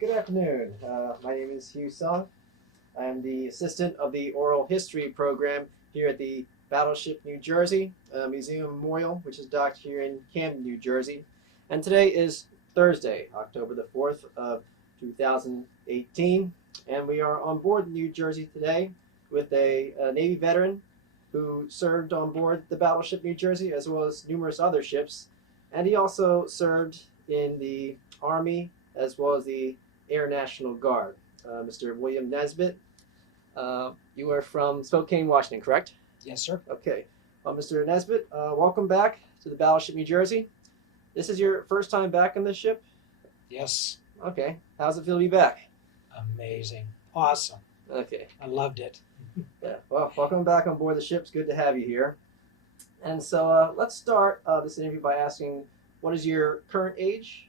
Good afternoon. My name is Hugh Sung. I am the assistant of the oral history program here at the Battleship New Jersey Museum Memorial, which is docked here in Camden, New Jersey. And today is Thursday, October the 4th of 2018. And we are on board the New Jersey today with a Navy veteran who served on board the Battleship New Jersey as well as numerous other ships. And he also served in the Army as well as the Air National Guard. Mr. William Nesbitt, you are from Spokane, Washington, correct? Yes, sir. Okay. Well, Mr. Nesbitt, welcome back to the Battleship New Jersey. This is your first time back on this ship? Yes. Okay. How's it feel to be back? Amazing. Awesome. Okay. I loved it. Yeah. Well, welcome back on board the ship. It's good to have you here. And so let's start this interview by asking, what is your current age?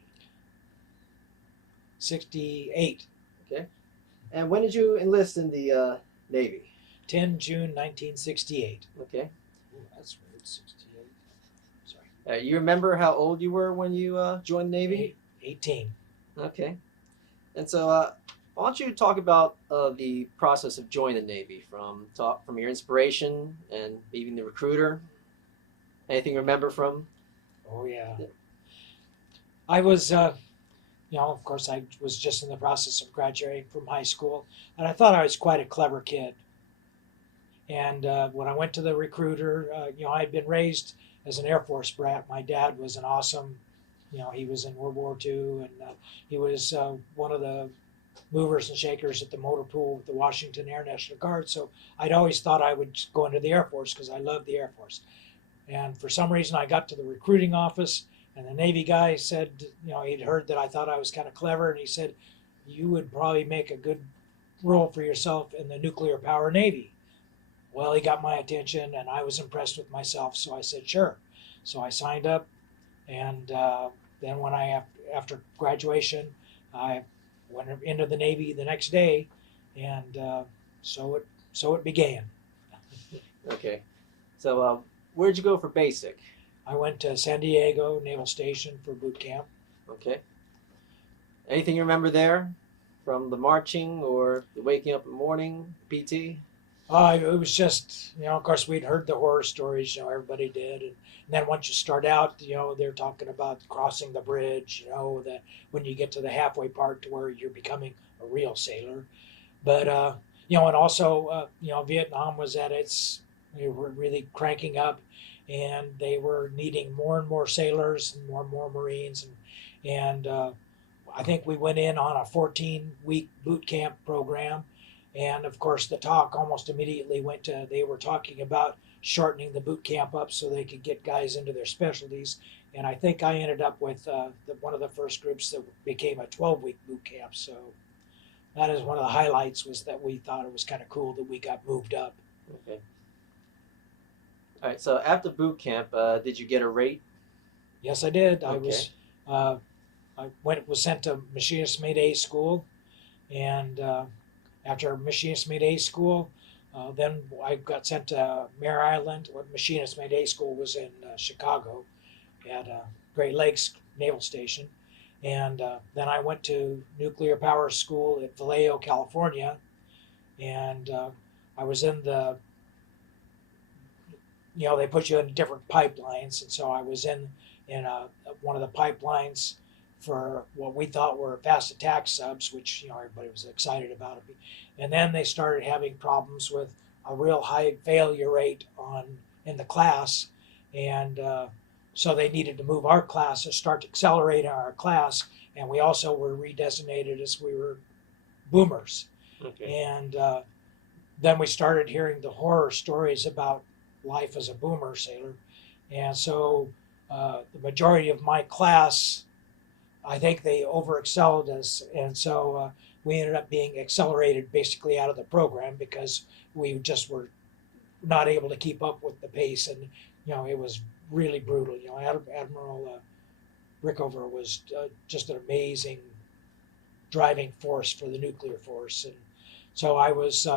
68. Okay. And when did you enlist in the Navy? 10 June 1968. Okay. Ooh, that's weird. 68. Sorry. You remember how old you were when you joined the Navy? 18. Okay. And so why don't you talk about the process of joining the Navy from your inspiration and even the recruiter? Anything you remember from? Oh, yeah. I was, of course, I was just in the process of graduating from high school, and I thought I was quite a clever kid. And when I went to the recruiter, I had been raised as an Air Force brat. My dad was an awesome, he was in World War II, and he was one of the movers and shakers at the motor pool with the Washington Air National Guard. So I'd always thought I would go into the Air Force because I loved the Air Force. And for some reason, I got to the recruiting office, and the Navy guy said, he'd heard that I thought I was kind of clever, and he said, you would probably make a good role for yourself in the nuclear power Navy. Well, he got my attention, and I was impressed with myself, so I said, sure. So I signed up, and then when after graduation, I went into the Navy the next day, and so it began. Okay. So where'd you go for basic? I went to San Diego Naval Station for boot camp. Okay. Anything you remember there from the marching or the waking up in the morning, PT? It was just, of course, we'd heard the horror stories, everybody did. And then once you start out, they're talking about crossing the bridge, that when you get to the halfway part to where you're becoming a real sailor. But, and also, Vietnam was at they were really cranking up, and they were needing more and more sailors and more Marines. And I think we went in on a 14-week boot camp program. And of course, the talk almost immediately went to, they were talking about shortening the boot camp up so they could get guys into their specialties. And I think I ended up with one of the first groups that became a 12-week boot camp. So that is one of the highlights, was that we thought it was kind of cool that we got moved up. Okay. All right. So after boot camp, did you get a rate? Yes, I did. Okay. I was sent to Machinist Mate A school, and after Machinist Mate A school, then I got sent to Mare Island. Machinist Mate A school was in Chicago at Great Lakes Naval Station. And then I went to nuclear power school at Vallejo, California. And I was in they put you in different pipelines. And so I was in one of the pipelines for what we thought were fast attack subs, which everybody was excited about. And then they started having problems with a real high failure rate in the class, and so they needed to move our class to start accelerating our class, and we also were redesignated as we were boomers. Okay. And then we started hearing the horror stories about life as a boomer sailor, and so the majority of my class, I think they overexcelled us, and so we ended up being accelerated basically out of the program because we just were not able to keep up with the pace, and it was really brutal. Admiral Rickover was just an amazing driving force for the nuclear force, and so I was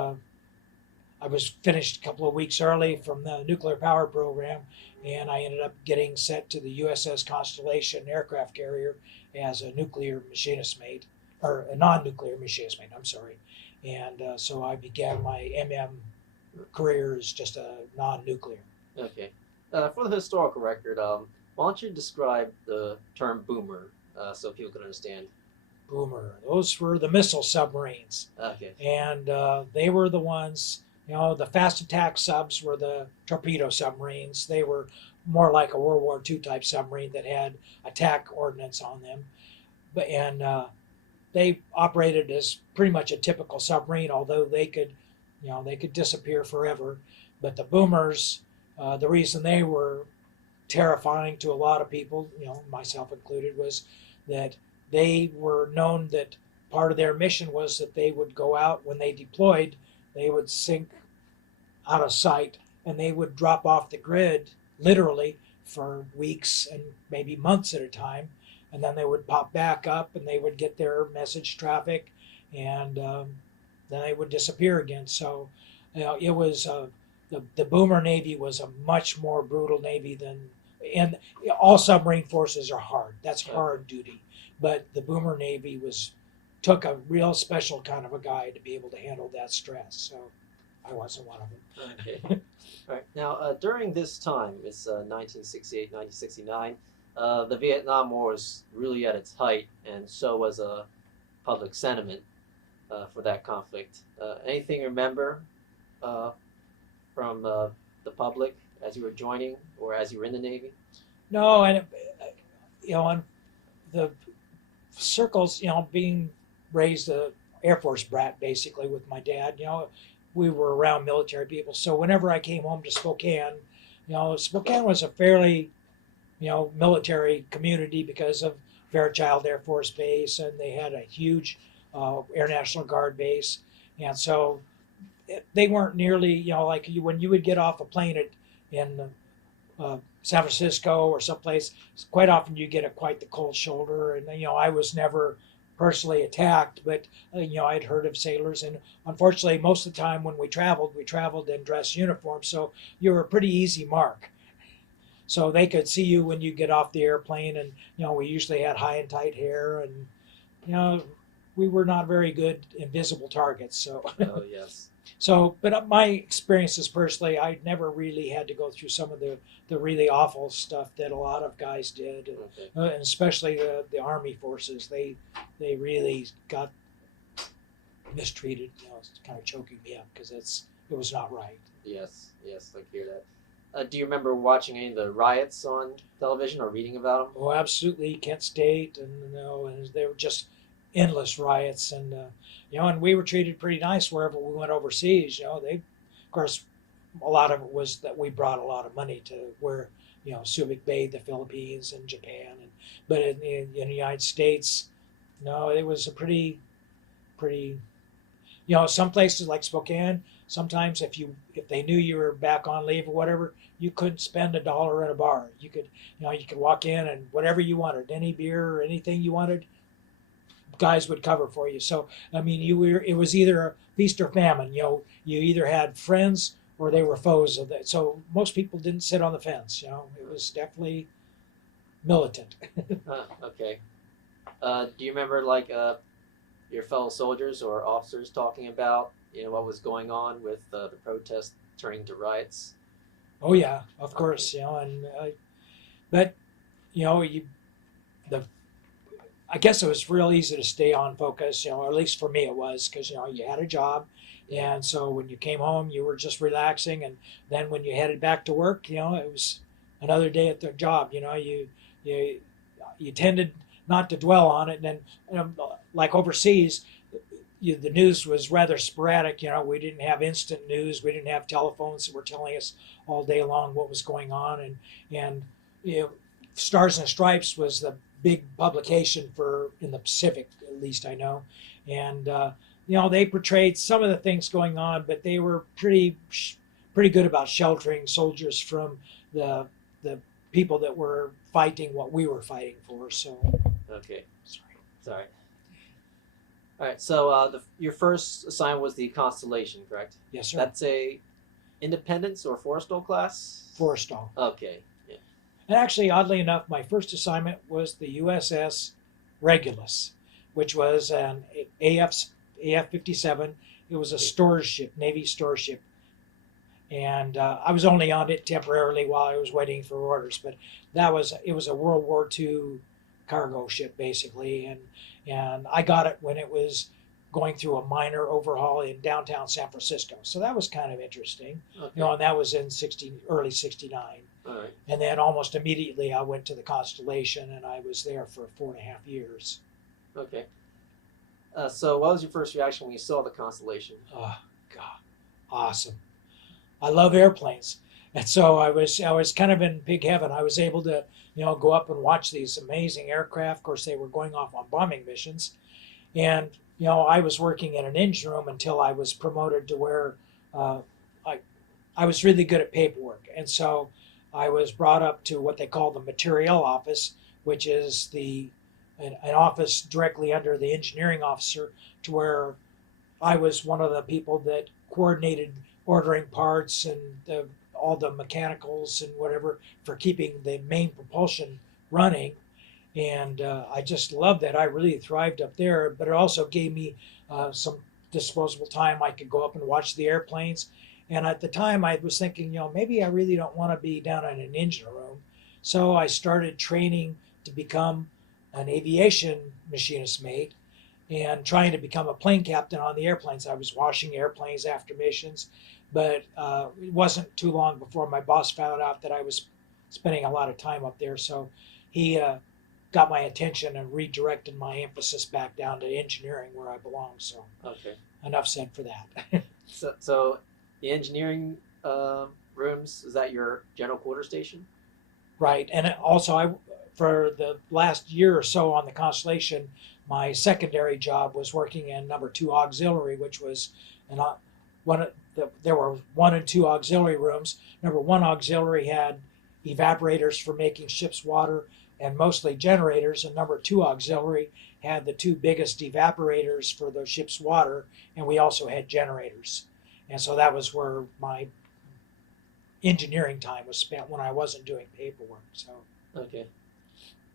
finished a couple of weeks early from the nuclear power program, and I ended up getting sent to the USS Constellation aircraft carrier as a nuclear machinist mate, or a non-nuclear machinist mate. I'm sorry, and so I began my career as just a non-nuclear. Okay. For the historical record, why don't you describe the term boomer so people can understand? Boomer. Those were the missile submarines. Okay. And they were the ones, the fast attack subs were the torpedo submarines. They were more like a World War II type submarine that had attack ordnance on them. And they operated as pretty much a typical submarine, although they could disappear forever. But the boomers, the reason they were terrifying to a lot of people, myself included, was that they were known that part of their mission was that they would go out when they deployed, they would sink out of sight and they would drop off the grid literally for weeks and maybe months at a time. And then they would pop back up and they would get their message traffic and then they would disappear again. So it was the boomer Navy was a much more brutal Navy than, and all submarine forces are hard. That's hard duty. But the boomer Navy took a real special kind of a guy to be able to handle that stress. So I wasn't one of them. Okay. All right. Now, during this time, it's 1968, 1969, the Vietnam War was really at its height, and so was public sentiment for that conflict. Anything you remember from the public as you were joining or as you were in the Navy? No, and on the circles, being raised a Air Force brat basically with my dad, we were around military people. So whenever I came home to Spokane, Spokane was a fairly, military community because of Fairchild Air Force Base, and they had a huge Air National Guard base. And so they weren't nearly, like when you would get off a plane in San Francisco or someplace, quite often you get quite the cold shoulder. And, I was never personally attacked, but, I'd heard of sailors. And unfortunately, most of the time when we traveled in dress uniforms. So you were a pretty easy mark. So they could see you when you get off the airplane. And, we usually had high and tight hair. And, we were not very good invisible targets. So. Oh, yes. So, but my experiences personally, I never really had to go through some of the really awful stuff that a lot of guys did, and especially the Army forces. They really got mistreated. It's kind of choking me up because it was not right. Yes, I hear that. Do you remember watching any of the riots on television or reading about them? Oh, absolutely. Kent State, and they were just endless riots, and and we were treated pretty nice wherever we went overseas. They, of course, a lot of it was that we brought a lot of money to where Subic Bay, the Philippines, and Japan, but in the United States, no, it was a pretty, some places like Spokane. Sometimes if they knew you were back on leave or whatever, you couldn't spend $1 at a bar. You could walk in and whatever you wanted, any beer or anything you wanted, guys would cover for you. So it was either a feast or famine. You either had friends or they were foes of that. So most people didn't sit on the fence. It was definitely militant. Okay. Do you remember your fellow soldiers or officers talking about what was going on with the protests turning to riots? Oh yeah, of course. But I guess it was real easy to stay on focus, or at least for me it was, because you had a job, and so when you came home you were just relaxing, and then when you headed back to work, it was another day at the job. You tended not to dwell on it, and then like overseas, the news was rather sporadic. We didn't have instant news, we didn't have telephones that were telling us all day long what was going on, and Stars and Stripes was the big publication in the Pacific, at least I know, and they portrayed some of the things going on, but they were pretty good about sheltering soldiers from the people that were fighting what we were fighting for. So okay, sorry. All right, so your first assignment was the Constellation, correct? Yes, sir. That's a Independence or Forrestal class? Forrestal. Okay. And actually, oddly enough, my first assignment was the USS Regulus. which was an AF-57. It was a storage ship, Navy storage ship. And I was only on it temporarily while I was waiting for orders, but it was a World War II cargo ship basically, and I got it when it was going through a minor overhaul in downtown San Francisco. So that was kind of interesting, Okay. and that was in early '69. All right. And then almost immediately I went to the Constellation, and I was there for 4.5 years. Okay. So what was your first reaction when you saw the Constellation? Oh God, awesome! I love airplanes, and so I was kind of in big heaven. I was able to go up and watch these amazing aircraft. Of course, they were going off on bombing missions, and I was working in an engine room until I was promoted to where I was really good at paperwork, and so I was brought up to what they call the materiel office, which is an office directly under the engineering officer, to where I was one of the people that coordinated ordering parts and all the mechanicals and whatever for keeping the main propulsion running. And I just loved that. I really thrived up there, but it also gave me some disposable time. I could go up and watch the airplanes. And at the time I was thinking, maybe I really don't want to be down in an engine room. So I started training to become an aviation machinist mate and trying to become a plane captain on the airplanes. I was washing airplanes after missions, but it wasn't too long before my boss found out that I was spending a lot of time up there. So he got my attention and redirected my emphasis back down to engineering where I belong. So Okay. enough said for that. So the engineering rooms, is that your general quarter station? Right. And also for the last year or so on the Constellation, my secondary job was working in number 2 auxiliary, which was there were 1 and 2 auxiliary rooms. Number 1 auxiliary had evaporators for making ship's water and mostly generators, and number 2 auxiliary had the 2 biggest evaporators for the ship's water, and we also had generators. And so that was where my engineering time was spent when I wasn't doing paperwork. So Okay.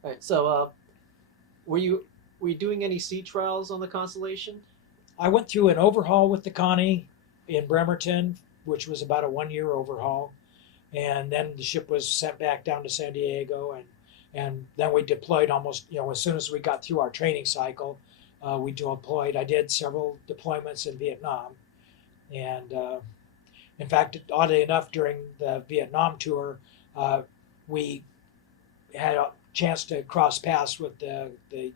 All right. So were you doing any sea trials on the Constellation? I went through an overhaul with the Connie in Bremerton, which was about a 1-year overhaul, and then the ship was sent back down to San Diego, and then we deployed almost as soon as we got through our training cycle, we deployed. I did several deployments in Vietnam, and in fact, oddly enough, during the Vietnam tour, we had a chance to cross paths with the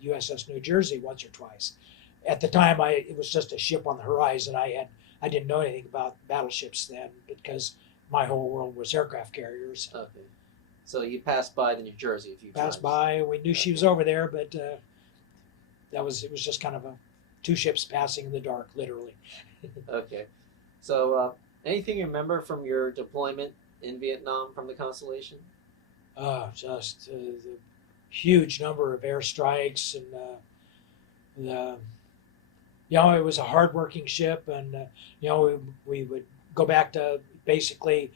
USS New Jersey once or twice. At the time, it was just a ship on the horizon. I didn't know anything about battleships then because my whole world was aircraft carriers. Okay. So you passed by the New Jersey a few times. Passed by, we knew she was over there, but it was just kind of 2 ships passing in the dark, literally. Okay. So anything you remember from your deployment in Vietnam from the Constellation? Just the huge number of airstrikes, and it was a hard-working ship, and we would go back to basically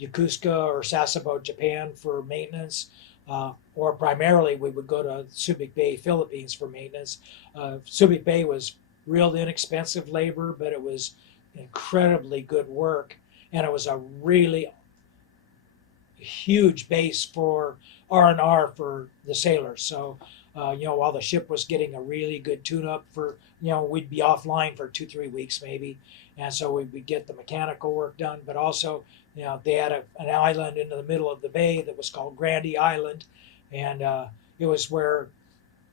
Yokosuka or Sasebo, Japan for maintenance, or primarily we would go to Subic Bay, Philippines for maintenance. Subic Bay was real inexpensive labor, but it was incredibly good work, and it was a really huge base for R&R for the sailors. So while the ship was getting a really good tune-up for, we'd be offline for 2-3 weeks maybe, and so we would get the mechanical work done, but also they had an island in the middle of the bay that was called Grandee Island, and it was where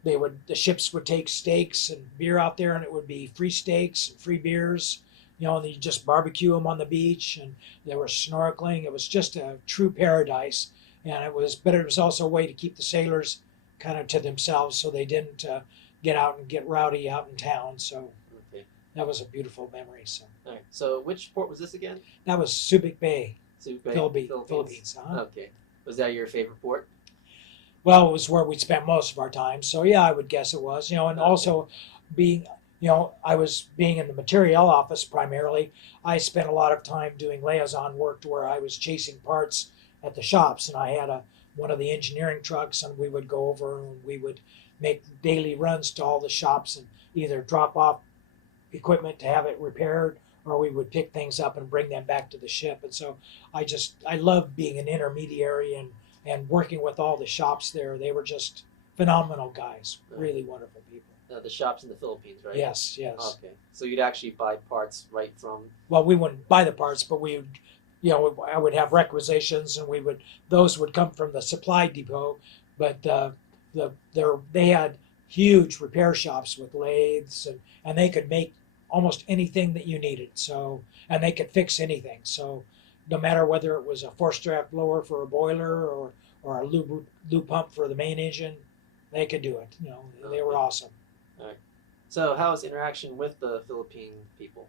the ships would take steaks and beer out there, and it would be free steaks and free beers, and you just barbecue them on the beach, and they were snorkeling. It was just a true paradise, but it was also a way to keep the sailors kind of to themselves, so they didn't get out and get rowdy out in town. So Okay. that was a beautiful memory. So All right. So which port was this again? that was Subic Bay, Subic Bay, Philippines. Okay. Was that your favorite port? Well, it was where we'd spent most of our time. So yeah, I would guess it was. And also being, I was being in the materiel office primarily. I spent a lot of time doing liaison work to where I was chasing parts at the shops, and I had one of the engineering trucks, and we would go over and we would make daily runs to all the shops and either drop off equipment to have it repaired, or we would pick things up and bring them back to the ship. And so I love being an intermediary and working with all the shops there. They were just phenomenal guys, really wonderful people. The shops in the Philippines, right? Yes, yes. Okay. So you'd actually buy parts right from. Well, we wouldn't buy the parts, but we would, I would have requisitions, and those would come from the supply depot. But they had huge repair shops with lathes, and they could make almost anything that you needed. So, and they could fix anything. So, no matter whether it was a force draft blower for a boiler or a lube pump for the main engine, they could do it. They were awesome. All right. So, how was interaction with the Philippine people?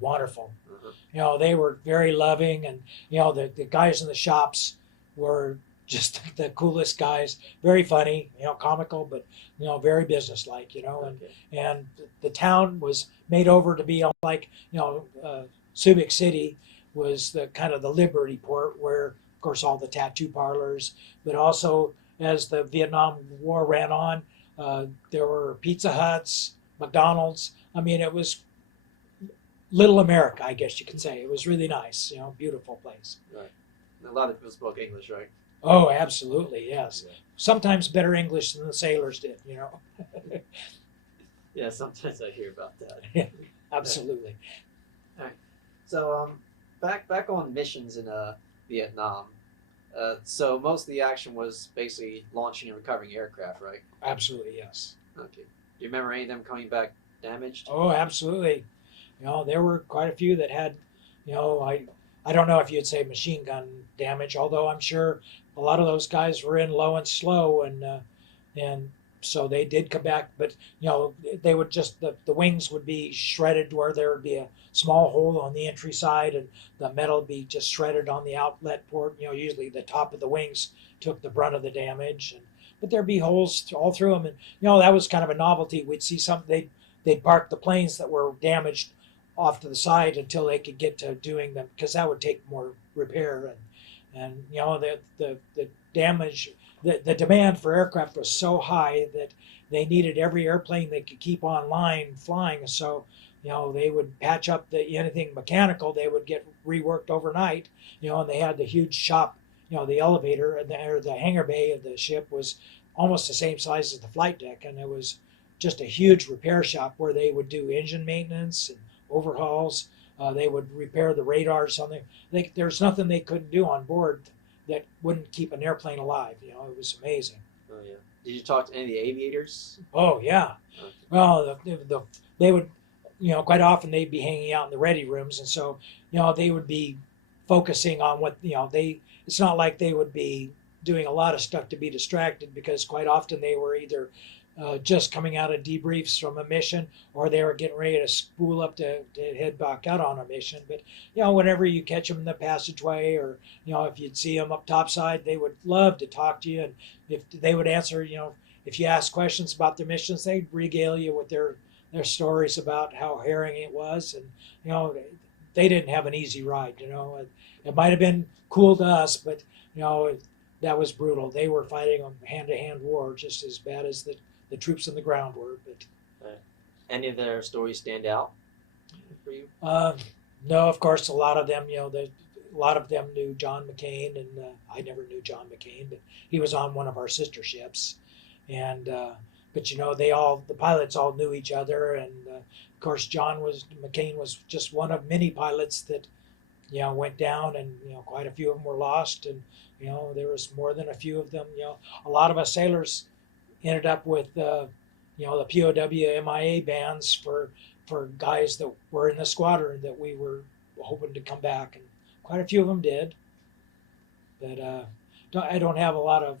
Wonderful. Uh-huh. They were very loving, and the guys in the shops were just the coolest guys. Very funny, comical, but very businesslike. Okay. And the town was made over to be like Subic City was the kind of the Liberty Port, where of course all the tattoo parlors, but also as the Vietnam War ran on, there were Pizza Huts, McDonald's. I mean, it was Little America, I guess you could say. It was really nice, beautiful place. Right. And a lot of people spoke English, right? Oh, absolutely, yes. Yeah. Sometimes better English than the sailors did, Yeah, sometimes I hear about that. Yeah, absolutely. All right. So back on missions in Vietnam. So most of the action was basically launching and recovering aircraft, right? Absolutely, yes. Okay. Do you remember any of them coming back damaged? Oh, absolutely. There were quite a few that had, I don't know if you'd say machine gun damage, although I'm sure a lot of those guys were in low and slow, and so they did come back. But they would just the wings would be shredded where there would be a small hole on the entry side, and the metal would be just shredded on the outlet port. Usually the top of the wings took the brunt of the damage, but there'd be holes all through them, and that was kind of a novelty. We'd see they'd park the planes that were damaged off to the side until they could get to doing them, because that would take more repair, and the damage, the demand for aircraft was so high that they needed every airplane they could keep online flying. So they would patch up anything mechanical, they would get reworked overnight. And they had the huge shop, the elevator or the hangar bay of the ship was almost the same size as the flight deck, and it was just a huge repair shop where they would do engine maintenance and overhauls. They would repair the radars on there. There's nothing they couldn't do on board that wouldn't keep an airplane alive. It was amazing. Oh yeah. Did you talk to any of the aviators? Oh yeah. Okay. Well, they would, quite often they'd be hanging out in the ready rooms, and so they would be focusing on what It's not like they would be doing a lot of stuff to be distracted, because quite often they were either just coming out of debriefs from a mission, or they were getting ready to spool up to head back out on a mission. But whenever you catch them in the passageway, or if you'd see them up topside, they would love to talk to you, and if they would answer, if you ask questions about their missions, they'd regale you with their stories about how harrowing it was, and they didn't have an easy ride. It might have been cool to us, but that was brutal. They were fighting a hand-to-hand war just as bad as the troops on the ground were. But any of their stories stand out for you? No, of course, a lot of them, a lot of them knew John McCain, and I never knew John McCain, but he was on one of our sister ships, and but the pilots all knew each other, and of course, McCain was just one of many pilots that went down, and quite a few of them were lost, and there was more than a few of them. A lot of us sailors ended up with the POW MIA bands for guys that were in the squadron that we were hoping to come back, and quite a few of them did. But I don't have a lot of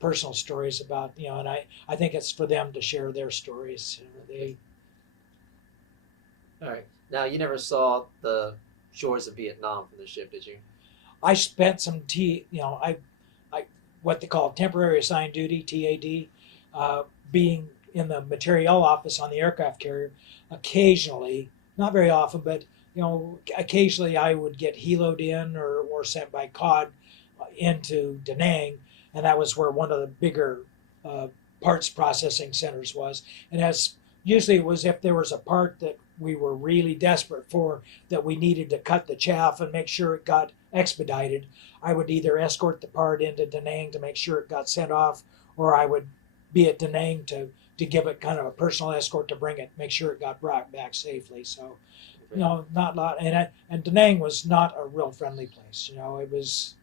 personal stories about and I think it's for them to share their stories. All right. Now, you never saw the shores of Vietnam from the ship, did you? I spent some what they call temporary assigned duty, TAD, being in the materiel office on the aircraft carrier. Occasionally, not very often, but occasionally I would get heloed in or sent by COD into Da Nang, and that was where one of the bigger parts processing centers was. And as usually it was if there was a part that we were really desperate for, that we needed to cut the chaff and make sure it got expedited, I would either escort the part into Da Nang to make sure it got sent off, or I would be at Da Nang to give it kind of a personal escort to bring it, make sure it got brought back safely. So, not a lot. And Da Nang was not a real friendly place. It was,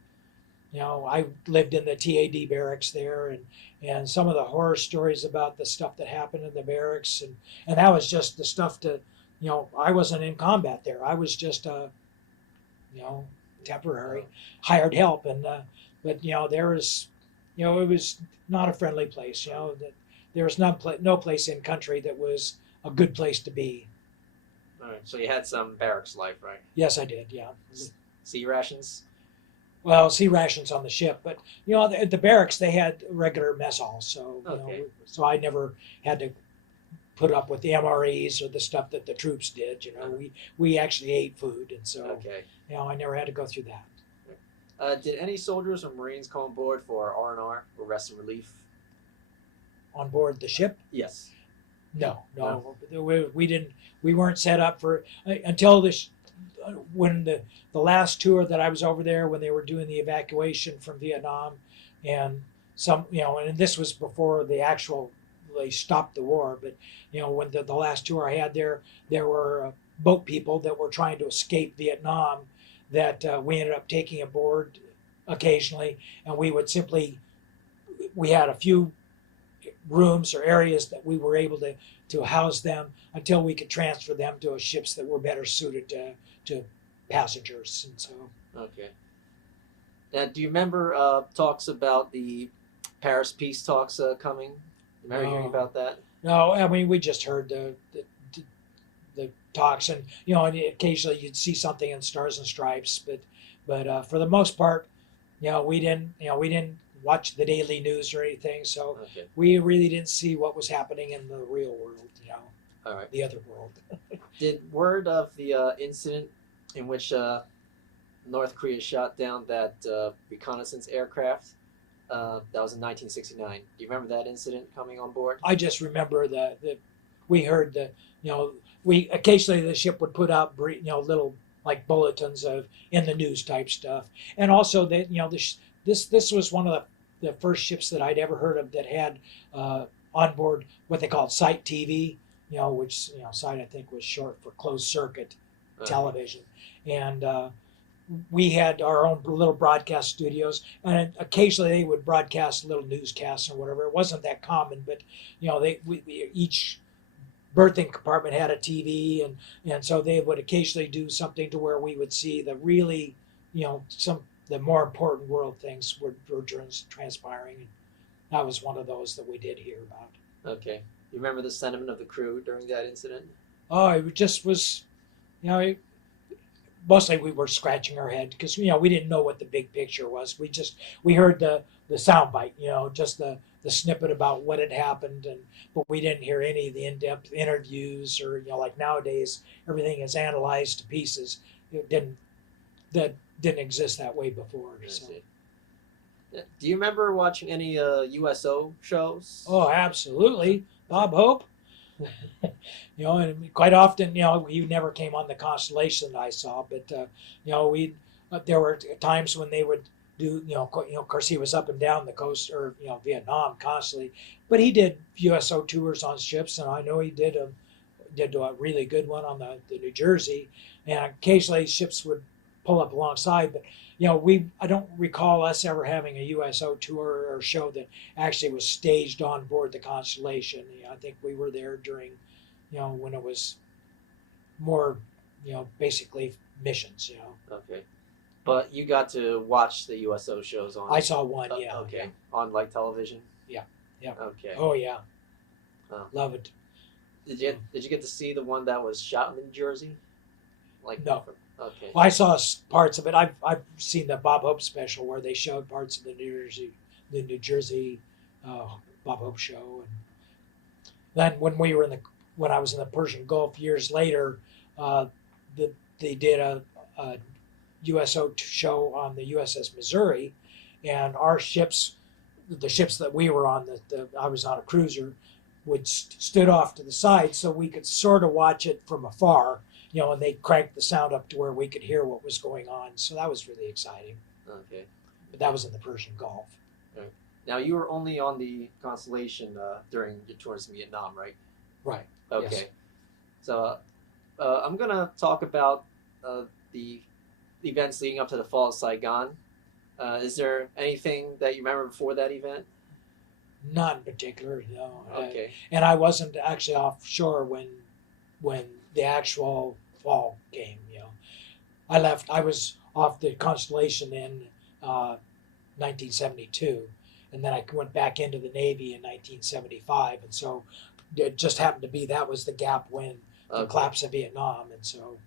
I lived in the TAD barracks there, and some of the horror stories about the stuff that happened in the barracks, and that was just the stuff to, I wasn't in combat there. I was just temporary hired help, and but there was, it was not a friendly place. That there was no place in country that was a good place to be. All right. So you had some barracks life, right? Yes, I did. Yeah. Sea rations. Well, sea rations on the ship, but at the barracks they had regular mess halls, so so I never had to put up with the MREs or the stuff that the troops did. We actually ate food, and so I never had to go through that. Did any soldiers or Marines come on board for R&R or rest and relief? On board the ship? Yes. No. We didn't. We weren't set up for until when the last tour that I was over there, when they were doing the evacuation from Vietnam, and and this was before they stopped the war, but when the last tour I had there were boat people that were trying to escape Vietnam that we ended up taking aboard occasionally, and we had a few rooms or areas that we were able to house them until we could transfer them to ships that were better suited to passengers. And so. Okay. Now, do you remember talks about the Paris peace talks coming? Remember hearing about that? No, I mean we just heard the talks, and and occasionally you'd see something in Stars and Stripes, but for the most part, we didn't watch the daily news or anything, so we really didn't see what was happening in the real world, All right. the other world. Did word of the incident in which North Korea shot down that reconnaissance aircraft, that was in 1969. Do you remember that incident coming on board? I just remember that we heard we occasionally the ship would put out little like bulletins of in the news type stuff, and also that this was one of the first ships that I'd ever heard of that had on board what they called sight TV, which sight I think was short for closed circuit television, and we had our own little broadcast studios, and occasionally they would broadcast little newscasts or whatever. It wasn't that common, but each berthing compartment had a TV, and so they would occasionally do something to where we would see the really the more important world things were transpiring. And that was one of those that we did hear about. Okay. You remember the sentiment of the crew during that incident? Oh, it just was, mostly we were scratching our head because, we didn't know what the big picture was. We heard the soundbite, just the snippet about what had happened, but we didn't hear any of the in-depth interviews or, like nowadays, everything is analyzed to pieces. That didn't exist that way before. So. Do you remember watching any USO shows? Oh, absolutely. Bob Hope. And quite often, he never came on the Constellation I saw, but there were times when they would do, of course he was up and down the coast or Vietnam constantly, but he did USO tours on ships, and I know he did a really good one on the New Jersey, and occasionally ships would pull up alongside, but I don't recall us ever having a USO tour or show that actually was staged on board the Constellation. I think we were there during, when it was more, basically missions. Okay, but you got to watch the USO shows on. I saw one. Yeah. Okay. Yeah. On like television. Yeah. Yeah. Okay. Oh yeah. Love it. Did you get to see the one that was shot in New Jersey? No. Okay. Well, I saw parts of it. I've seen the Bob Hope special where they showed parts of the New Jersey Bob Hope show, and then when I was in the Persian Gulf years later, they did a USO show on the USS Missouri, and our ships the ships that we were on, I was on a cruiser, would stood off to the side so we could sort of watch it from afar, and they cranked the sound up to where we could hear what was going on. So that was really exciting. Okay. But that was in the Persian Gulf. Right. Now, you were only on the Constellation during your tours in Vietnam, right? Right. Okay. Yes. So I'm going to talk about the events leading up to the fall of Saigon. Is there anything that you remember before that event? Not in particular, no. Okay. And I wasn't actually offshore when the actual fall came. I left. I was off the Constellation in 1972, and then I went back into the Navy in 1975, and so it just happened to be that was the gap when the collapse of Vietnam, and so.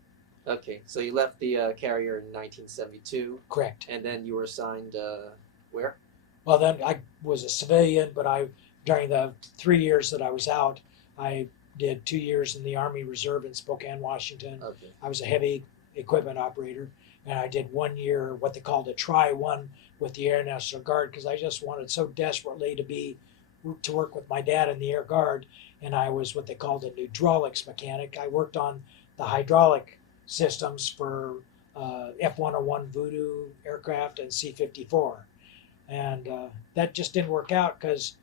Okay, so you left the carrier in 1972. Correct. And then you were assigned where? Well, then I was a civilian, but during the 3 years that I was out, I did 2 years in the Army Reserve in Spokane, Washington. Okay. I was a heavy equipment operator, and I did 1 year, what they called a try-1 with the Air National Guard, because I just wanted so desperately to work with my dad in the Air Guard, and I was what they called a hydraulics mechanic. I worked on the hydraulic systems for F-101 Voodoo aircraft and C-54. And that just didn't work out because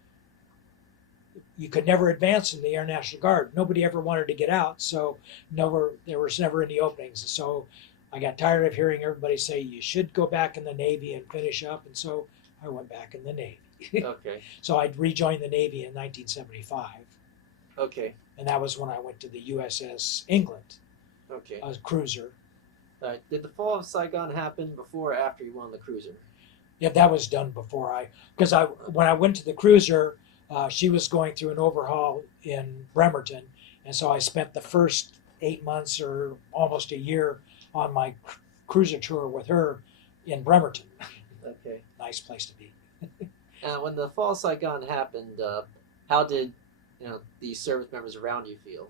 you could never advance in the Air National Guard. Nobody ever wanted to get out, so there was never any openings. So I got tired of hearing everybody say you should go back in the Navy and finish up, and so I went back in the Navy. Okay. So I rejoined the Navy in 1975. Okay. And that was when I went to the USS England, Okay. a cruiser. Did the fall of Saigon happen before or after you went on the cruiser? Yeah, that was done before when I went to the cruiser, she was going through an overhaul in Bremerton, and so I spent the first 8 months or almost a year on my cruiser tour with her in Bremerton. Okay. Nice place to be. When the fall of Saigon happened, how did the service members around you feel?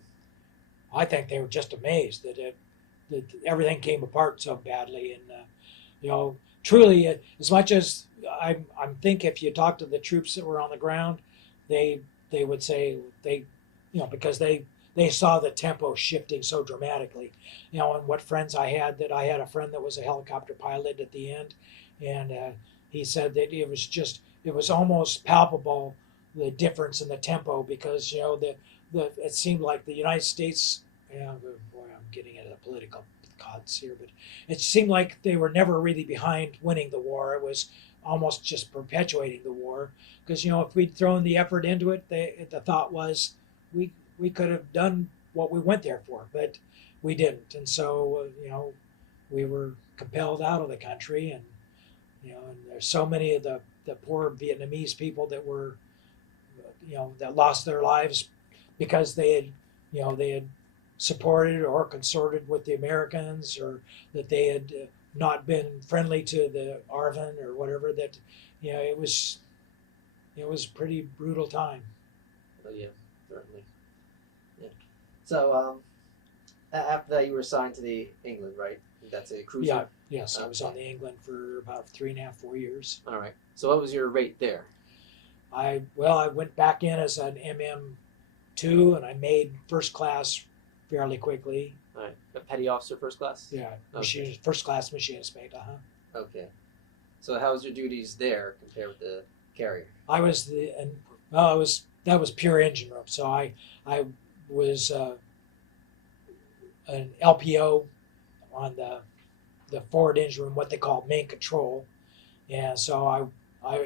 I think they were just amazed that everything came apart so badly, and truly, as much as I think if you talk to the troops that were on the ground, they would say because they saw the tempo shifting so dramatically, and what friends I had a friend that was a helicopter pilot at the end, and he said that it was almost palpable, the difference in the tempo, because it seemed like the United States, boy, I'm getting into the political cods here, but it seemed like they were never really behind winning the war. It was almost just perpetuating the war, because if we'd thrown the effort into it, the thought was we could have done what we went there for, but we didn't, and so we were compelled out of the country, and and there's so many of the poor Vietnamese people that were that lost their lives because they had supported or consorted with the Americans, or that they had not been friendly to the ARVN or whatever. That it was a pretty brutal time. Oh yeah, certainly. Yeah. So after that, you were assigned to the England, right? That's a cruiser. Yeah. Yes, Okay. I was on the England for about 3.5, 4 years. All right. So what was your rate there? I went back in as an MM2, and I made first class fairly quickly. All right. A petty officer, first class. Yeah, Okay. First class machinist mate. Okay. So how was your duties there compared with the carrier? I was that was pure engine room. So I was an LPO on the forward engine room, what they call main control, and so I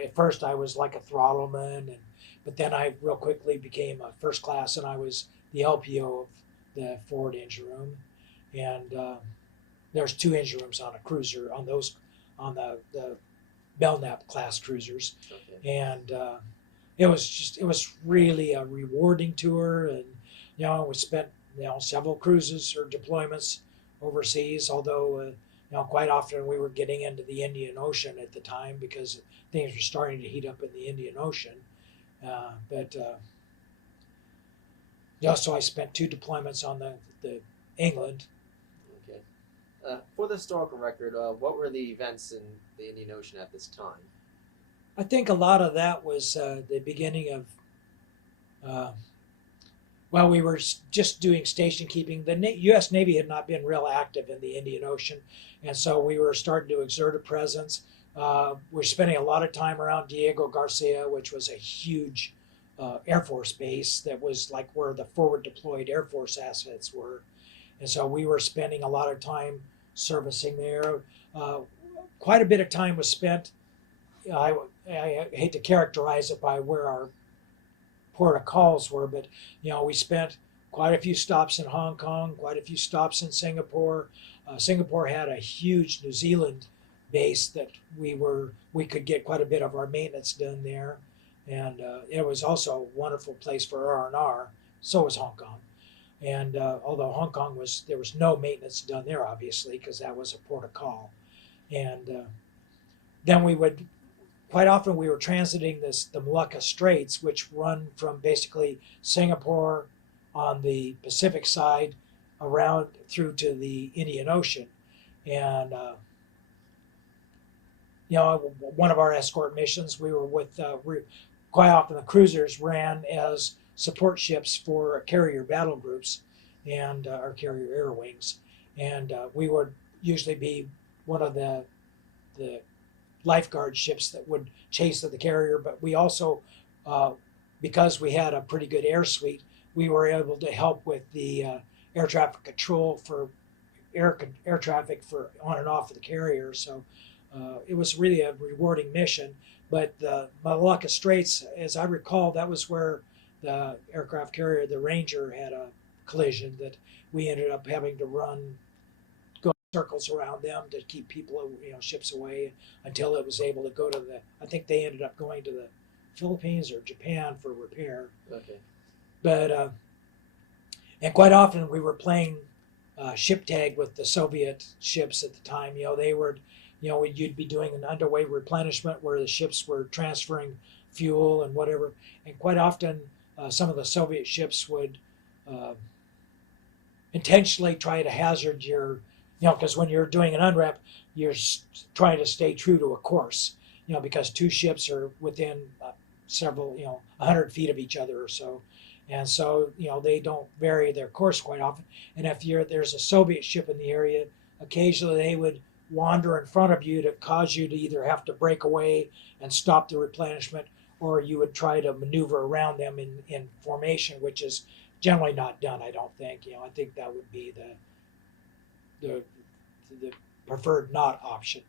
at first I was like a throttleman, but then I real quickly became a first class, and I was the LPO of the forward engine room, and there's 2 engine rooms on a cruiser on the Belknap class cruisers. Okay. And it was really a rewarding tour, and we spent several cruises or deployments overseas, although quite often we were getting into the Indian Ocean at the time because things were starting to heat up in the Indian Ocean. So I spent 2 deployments on the England. Okay. For the historical record, what were the events in the Indian Ocean at this time? I think a lot of that was the beginning of. Well, we were just doing station keeping. The U.S. Navy had not been real active in the Indian Ocean, and so we were starting to exert a presence. We're spending a lot of time around Diego Garcia, which was a huge Air Force base that was like where the forward deployed Air Force assets were. And so we were spending a lot of time servicing there. Quite a bit of time was spent. I hate to characterize it by where our port of calls were, but we spent quite a few stops in Hong Kong, quite a few stops in Singapore. Singapore had a huge New Zealand base that we could get quite a bit of our maintenance done there, and it was also a wonderful place for R&R. So was Hong Kong, and although Hong Kong there was no maintenance done there, obviously, because that was a port of call, and then we would. Quite often we were transiting the Malacca Straits, which run from basically Singapore on the Pacific side around through to the Indian Ocean. And, one of our escort missions, we were with, quite often the cruisers ran as support ships for carrier battle groups and our carrier air wings. And we would usually be one of the lifeguard ships that would chase the carrier, but we also, because we had a pretty good air suite, we were able to help with the air traffic control for air traffic for on and off of the carrier. So it was really a rewarding mission. But the Malacca Straits, as I recall, that was where the aircraft carrier, the Ranger, had a collision that we ended up having to run circles around them to keep people, ships away until it was able to go to I think they ended up going to the Philippines or Japan for repair. Okay. But, and quite often we were playing ship tag with the Soviet ships at the time. They were, you'd be doing an underway replenishment where the ships were transferring fuel and whatever. And quite often some of the Soviet ships would intentionally try to hazard your because when you're doing an unwrap, you're trying to stay true to a course, because two ships are within several, 100 feet of each other or so. And so, they don't vary their course quite often. And if there's a Soviet ship in the area, occasionally they would wander in front of you to cause you to either have to break away and stop the replenishment, or you would try to maneuver around them in formation, which is generally not done, I don't think. I think that would be the preferred not option.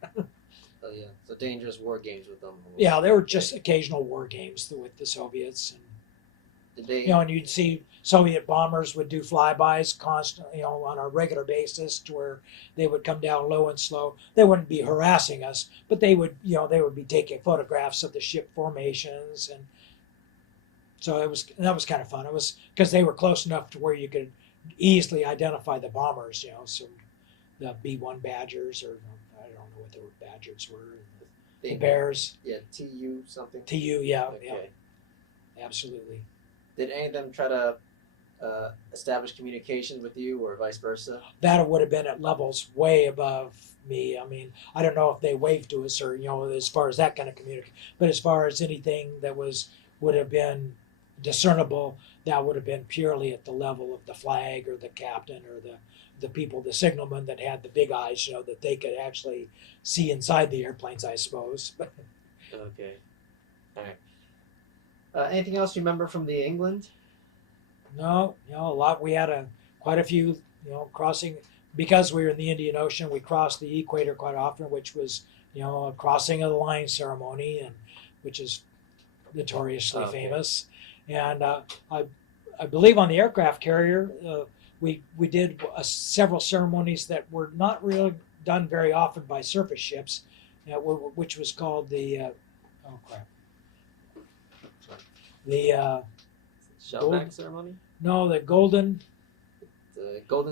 Oh yeah, so dangerous war games with them. Yeah, there were just occasional war games with the Soviets, and did they? And you'd see Soviet bombers would do flybys constantly, on a regular basis, to where they would come down low and slow. They wouldn't be harassing us, but they would, they would be taking photographs of the ship formations, and so that was kind of fun. It was because they were close enough to where you could easily identify the bombers, so the B-1 Badgers, or I don't know what the Badgers were. The Bears. Yeah, TU something. TU, yeah, okay. Yeah, absolutely. Did any of them try to establish communication with you, or vice versa? That would have been at levels way above me. I mean, I don't know if they waved to us or as far as that kind of communication, but as far as anything that would have been discernible, that would have been purely at the level of the flag or the captain or the people, the signalmen that had the big eyes, that they could actually see inside the airplanes, I suppose. Okay. All right. Anything else you remember from the England? No, a lot. We had quite a few, crossing, because we were in the Indian Ocean. We crossed the equator quite often, which was, a crossing of the line ceremony, and which is notoriously famous. And I believe on the aircraft carrier, we did several ceremonies that were not really done very often by surface ships, which was called the Shellback ceremony? No, the Golden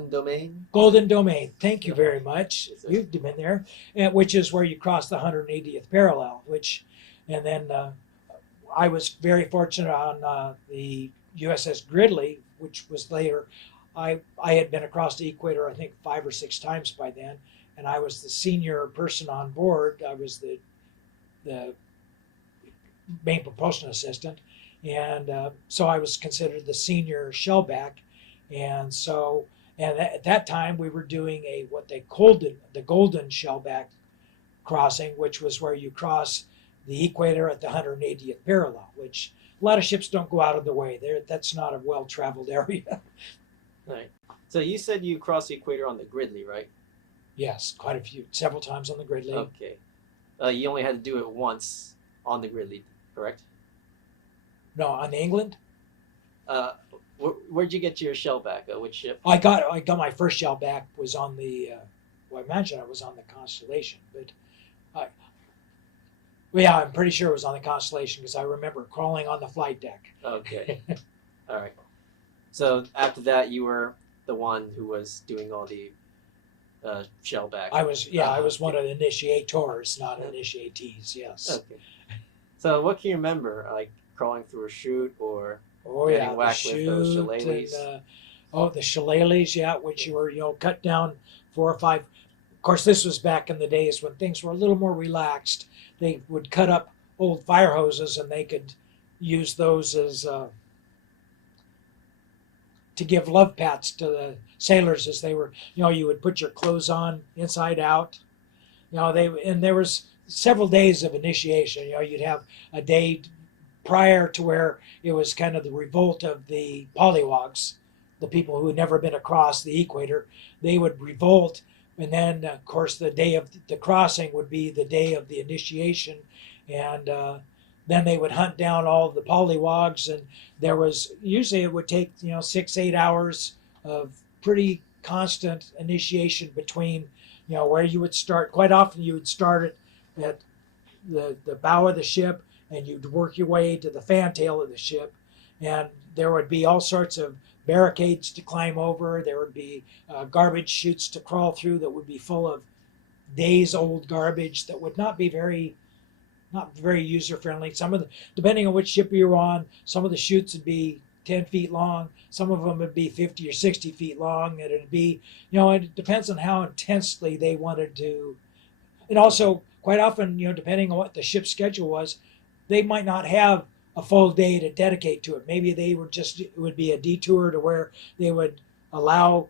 Domain? Golden Domain. Thank you very much. You've been there, which is where you cross the 180th parallel. And then I was very fortunate on the USS Gridley, which was later. I had been across the equator, I think 5 or 6 times by then, and I was the senior person on board. I was the main propulsion assistant, and so I was considered the senior shellback, and so and at that time we were doing a what they called the golden shellback crossing, which was where you cross the equator at the 180th parallel, which a lot of ships don't go out of the way. That's not a well-traveled area. Right. So you said you crossed the equator on the Gridley, right? Yes, quite a few, several times on the Gridley. Okay. You only had to do it once on the Gridley, correct? No, on the England. Where'd you get your shell back? Which ship? I got my first shell back was on the. Well, I imagine I was on the Constellation, but yeah, I'm pretty sure it was on the Constellation because I remember crawling on the flight deck. Okay. All right. So after that, you were the one who was doing all the shell back. I was one of the initiators, not initiatees. Yes. Okay. So what can you remember, like crawling through a chute or getting whacked with those shillelaghs? And, the shillelaghs, yeah, which you were cut down 4 or 5. Of course, this was back in the days when things were a little more relaxed. They would cut up old fire hoses, and they could use those as to give love pats to the sailors as they were. You would put your clothes on inside out. And there was several days of initiation. You'd have a day prior to where it was kind of the revolt of the pollywogs, the people who had never been across the equator. They would revolt, and then of course the day of the crossing would be the day of the initiation, and then they would hunt down all of the pollywogs, and there was usually it would take 6-8 hours of pretty constant initiation between where you would start. Quite often you would start at the bow of the ship, and you'd work your way to the fantail of the ship, and there would be all sorts of barricades to climb over. There would be garbage chutes to crawl through that would be full of days-old garbage that would not very user-friendly. Depending on which ship you were on, some of the chutes would be 10 feet long. Some of them would be 50 or 60 feet long, and it'd be, it depends on how intensely they wanted to. And also, quite often, depending on what the ship's schedule was, they might not have a full day to dedicate to it. Maybe it would be a detour to where they would allow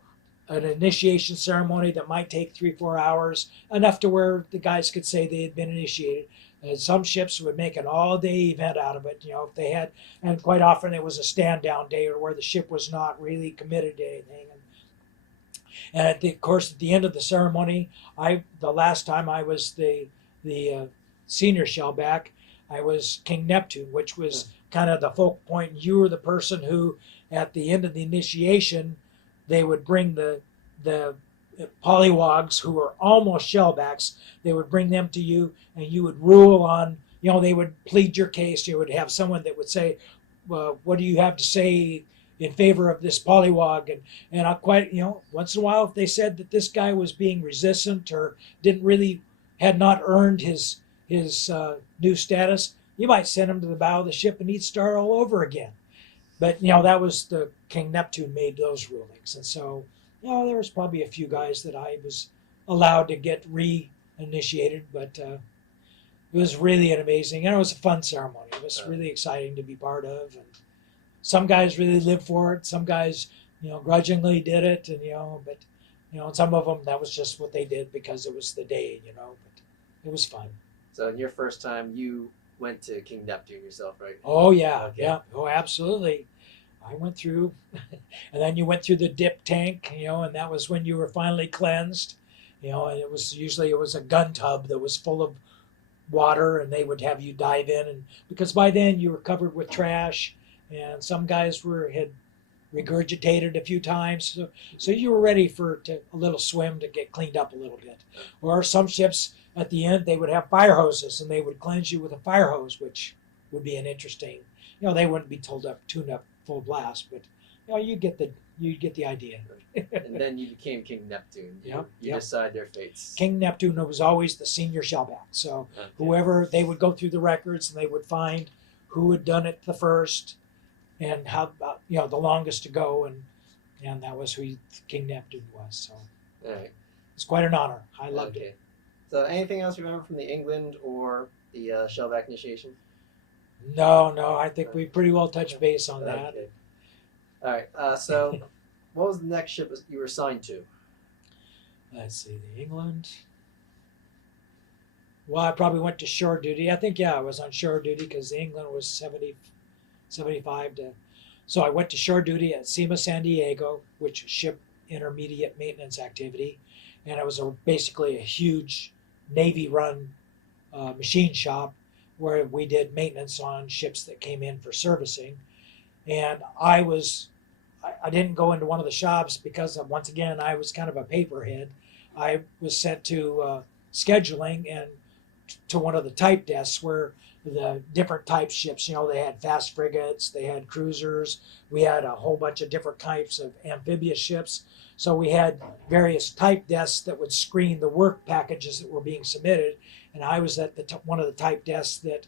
an initiation ceremony that might take 3-4 hours, enough to where the guys could say they had been initiated. And some ships would make an all-day event out of it, if they had, and quite often it was a stand-down day or where the ship was not really committed to anything. And of course, at the end of the ceremony, the last time I was the senior shellback, I was King Neptune, which was kind of the focal point. You were the person who, at the end of the initiation, they would bring the pollywogs who were almost shellbacks. They would bring them to you, and you would rule on. They would plead your case. You would have someone that would say, "Well, what do you have to say in favor of this pollywog?" And I quite, once in a while, if they said that this guy was being resistant or had not earned his new status, you might send him to the bow of the ship and he'd start all over again. But that was the King Neptune made those rulings, and so there was probably a few guys that I was allowed to get re-initiated, but it was really an amazing, and it was a fun ceremony. It was really exciting to be part of, and some guys really lived for it. Some guys, grudgingly did it, and but some of them that was just what they did because it was the day, but it was fun. So in your first time, you went to King Neptune yourself, right? Oh yeah, Okay. yeah. Oh, absolutely. I went through, and then you went through the dip tank, and that was when you were finally cleansed, and it was usually a gun tub that was full of water, and they would have you dive in, and because by then you were covered with trash, and some guys had regurgitated a few times, so you were ready for a little swim to get cleaned up a little bit. Or some ships at the end they would have fire hoses, and they would cleanse you with a fire hose, which would be an interesting. They wouldn't be tuned up full blast, but you get the idea. And then you became King Neptune. You decide their fates. King Neptune was always the senior shellback. So whoever, they would go through the records and they would find who had done it the first and how the longest to go, and that was who King Neptune was. So it's quite an honor. I loved it. So anything else you remember from the England or the shellback initiation? No, no, I think we pretty well touched base on that. Okay. All right. So, what was the next ship you were assigned to? Let's see, the England. Well, I probably went to shore duty. I think, yeah, I was on shore duty because England was 70, 75 to. So I went to shore duty at SEMA San Diego, which was ship intermediate maintenance activity. And it was basically a huge Navy run machine shop where we did maintenance on ships that came in for servicing. And I didn't go into one of the shops because, once again, I was kind of a paperhead. I was sent to scheduling and to one of the type desks where the different type ships, they had fast frigates, they had cruisers, we had a whole bunch of different types of amphibious ships. So we had various type desks that would screen the work packages that were being submitted. And I was at one of the type desks that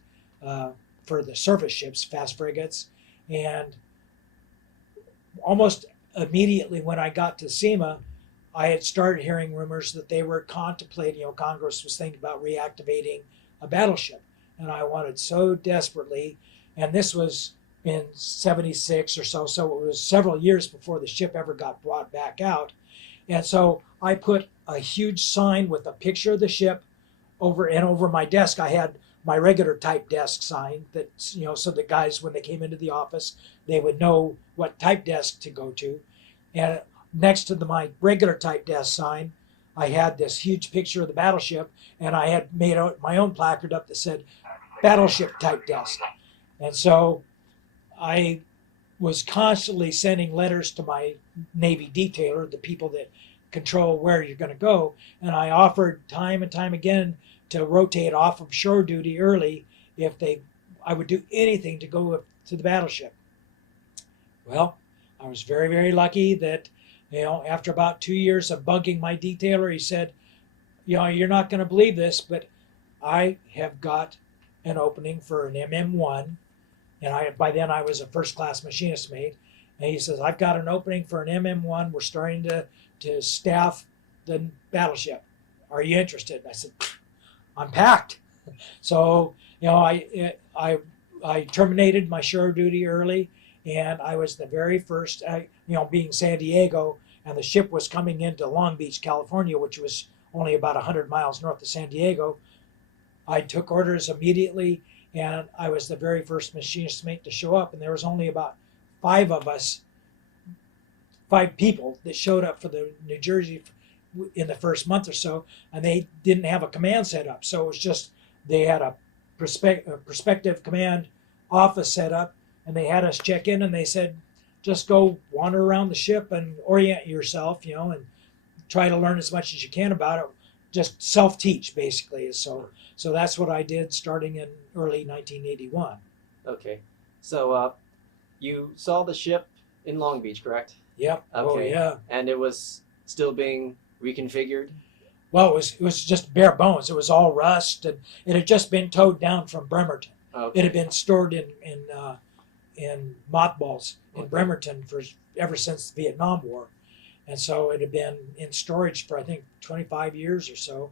for the surface ships, fast frigates. And almost immediately when I got to SEMA, I had started hearing rumors that they were contemplating, Congress was thinking about reactivating a battleship. And I wanted so desperately, and this was in 76 or so, so it was several years before the ship ever got brought back out. And so I put a huge sign with a picture of the ship over my desk. I had my regular type desk sign that, so the guys, when they came into the office, they would know what type desk to go to. And next to my regular type desk sign, I had this huge picture of the battleship, and I had made my own placard up that said Battleship type desk. And so I was constantly sending letters to my Navy detailer, the people that control where you're going to go, and I offered time and time again to rotate off of shore duty early if I would do anything to go to the battleship. Well, I was very, very lucky that, after about 2 years of bugging my detailer, he said, you're not going to believe this, but I have got an opening for an MM1. And by then I was a first class machinist mate. And he says, I've got an opening for an MM1. We're starting to staff the battleship. Are you interested? And I said, I'm packed. So, I terminated my shore duty early, and I was the very first, being San Diego, and the ship was coming into Long Beach, California, which was only about 100 miles north of San Diego. I took orders immediately, and I was the very first machinist mate to show up, and there was only about 5 people that showed up for the New Jersey in the first month or so, and they didn't have a command set up. So it was just, they had a prospective command office set up, and they had us check in, and they said, just go wander around the ship and orient yourself, and try to learn as much as you can about it. Just self-teach, basically. So that's what I did starting in early 1981. Okay. So you saw the ship in Long Beach, correct? Yep. Okay. Oh, yeah. And it was still being reconfigured? Well, it was just bare bones. It was all rust, and it had just been towed down from Bremerton. Okay. It had been stored in mothballs in Bremerton ever since the Vietnam War. And so it had been in storage for, I think, 25 years or so.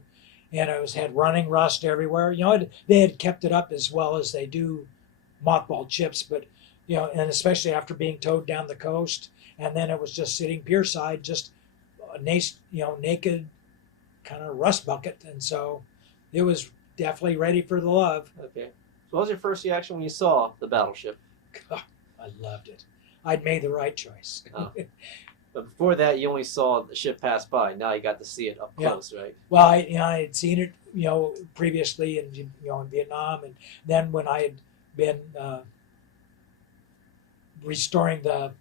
And it had running rust everywhere. They had kept it up as well as they do mothballed ships, but, and especially after being towed down the coast. And then it was just sitting pierside, just a naked kind of rust bucket. And so it was definitely ready for the love. Okay. So what was your first reaction when you saw the battleship? God, I loved it. I'd made the right choice. Oh. But before that, you only saw the ship pass by. Now you got to see it up close, right? Well, I had seen it, previously in Vietnam, and then when I had been restoring on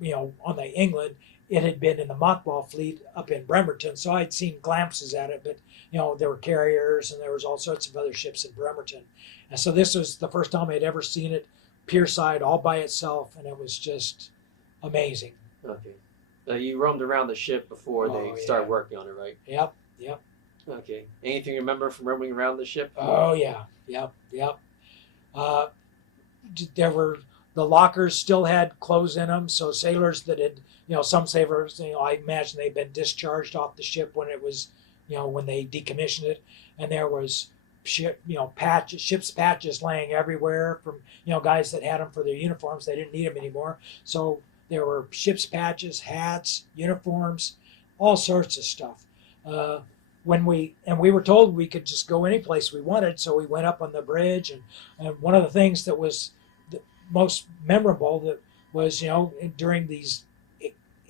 the England, it had been in the mothball fleet up in Bremerton, so I'd seen glimpses at it. But there were carriers, and there was all sorts of other ships in Bremerton, and so this was the first time I'd ever seen it pierside all by itself, and it was just amazing. Okay. So you roamed around the ship before they started working on it, right? Yep. Okay. Anything you remember from roaming around the ship? Oh, yeah. Yep. The lockers still had clothes in them, so sailors that had, some sailors, I imagine they'd been discharged off the ship when it was, when they decommissioned it, and there was ship's patches laying everywhere from guys that had them for their uniforms. They didn't need them anymore, so there were ship's patches, hats, uniforms, all sorts of stuff. We were told we could just go any place we wanted, so we went up on the bridge, and one of the things that was the most memorable that was during these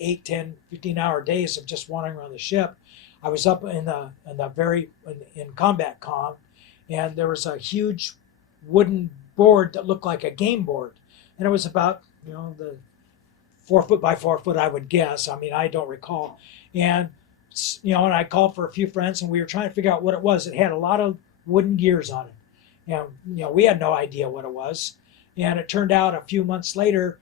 8, 10, 15-hour days of just wandering around the ship, I was up in combat comm, and there was a huge wooden board that looked like a game board, and it was about the 4 foot by 4 foot, I would guess. I mean, I don't recall, and I called for a few friends, and we were trying to figure out what it was. It had a lot of wooden gears on it, and we had no idea what it was, and it turned out a few months later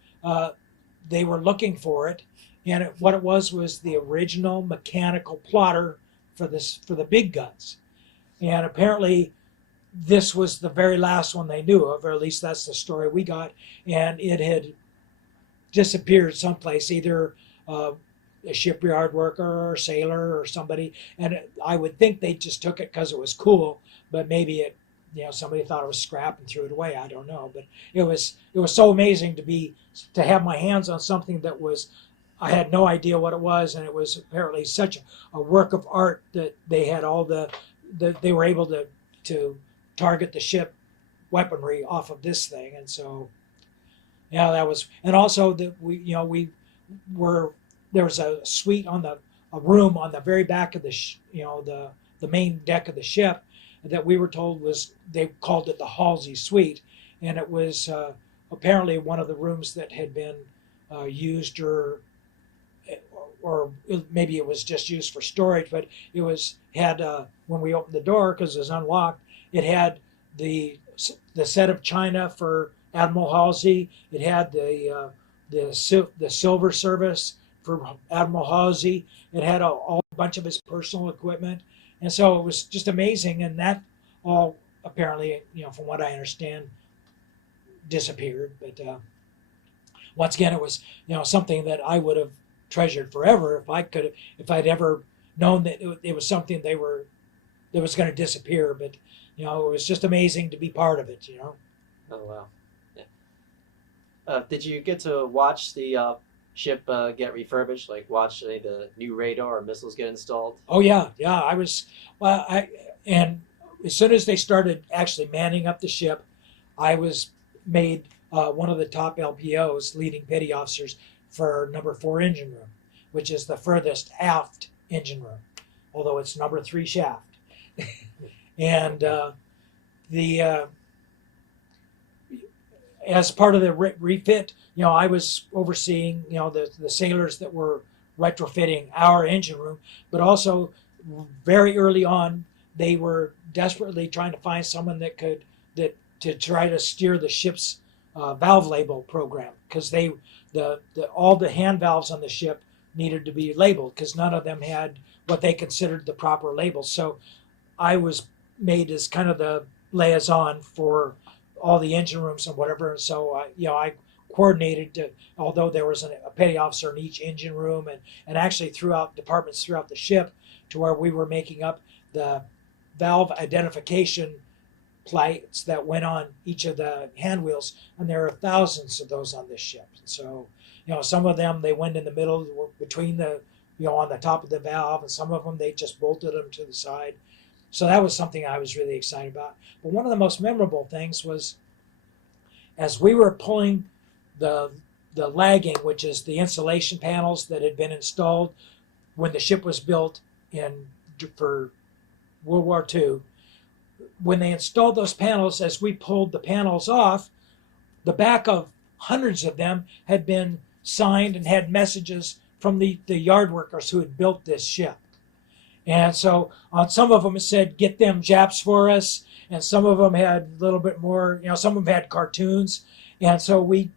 they were looking for it. And what it was the original mechanical plotter for the big guns. And apparently this was the very last one they knew of, or at least that's the story we got. And it had disappeared someplace, either a shipyard worker or a sailor or somebody. And I would think they just took it because it was cool, but maybe it, somebody thought it was scrap and threw it away. I don't know. But it was so amazing to have my hands on something that was, I had no idea what it was, and it was apparently such a work of art that they had all they were able to target the ship weaponry off of this thing. And so that was, and also that there was a suite a room on the very back of the main deck of the ship that we were told they called it the Halsey Suite, and it was apparently one of the rooms that had been used, or maybe it was just used for storage, but it had when we opened the door, because it was unlocked, it had the set of china for Admiral Halsey. It had the silver service for Admiral Halsey. It had a bunch of his personal equipment, and so it was just amazing. And that all apparently, from what I understand, disappeared. But once again, it was something that I would have treasured forever if I'd ever known that it was something that was going to disappear. But it was just amazing to be part of it. Oh wow! Yeah. Did you get to watch the ship get refurbished? Like watch the new radar or missiles get installed? Oh yeah. I was and as soon as they started actually manning up the ship, I was made one of the top LPOs, leading petty officers, for number 4 engine room, which is the furthest aft engine room, although it's number 3 shaft. And as part of the refit, I was overseeing, the sailors that were retrofitting our engine room, but also very early on, they were desperately trying to find someone to try to steer the ship's valve label program, because all the hand valves on the ship needed to be labeled, because none of them had what they considered the proper labels. So I was made as kind of the liaison for all the engine rooms and whatever. So I coordinated although there was a petty officer in each engine room, and actually throughout departments throughout the ship, to where we were making up the valve identification plates that went on each of the hand wheels, and there are thousands of those on this ship. So some of them they went in the middle between on the top of the valve, and some of them they just bolted them to the side. So that was something I was really excited about. But one of the most memorable things was, as we were pulling the lagging, which is the insulation panels that had been installed when the ship was built for World War II, when they installed those panels, as we pulled the panels off, the back of hundreds of them had been signed and had messages from the yard workers who had built this ship. And so on some of them it said, "Get them Japs for us," and some of them had a little bit more, some of them had cartoons. And so we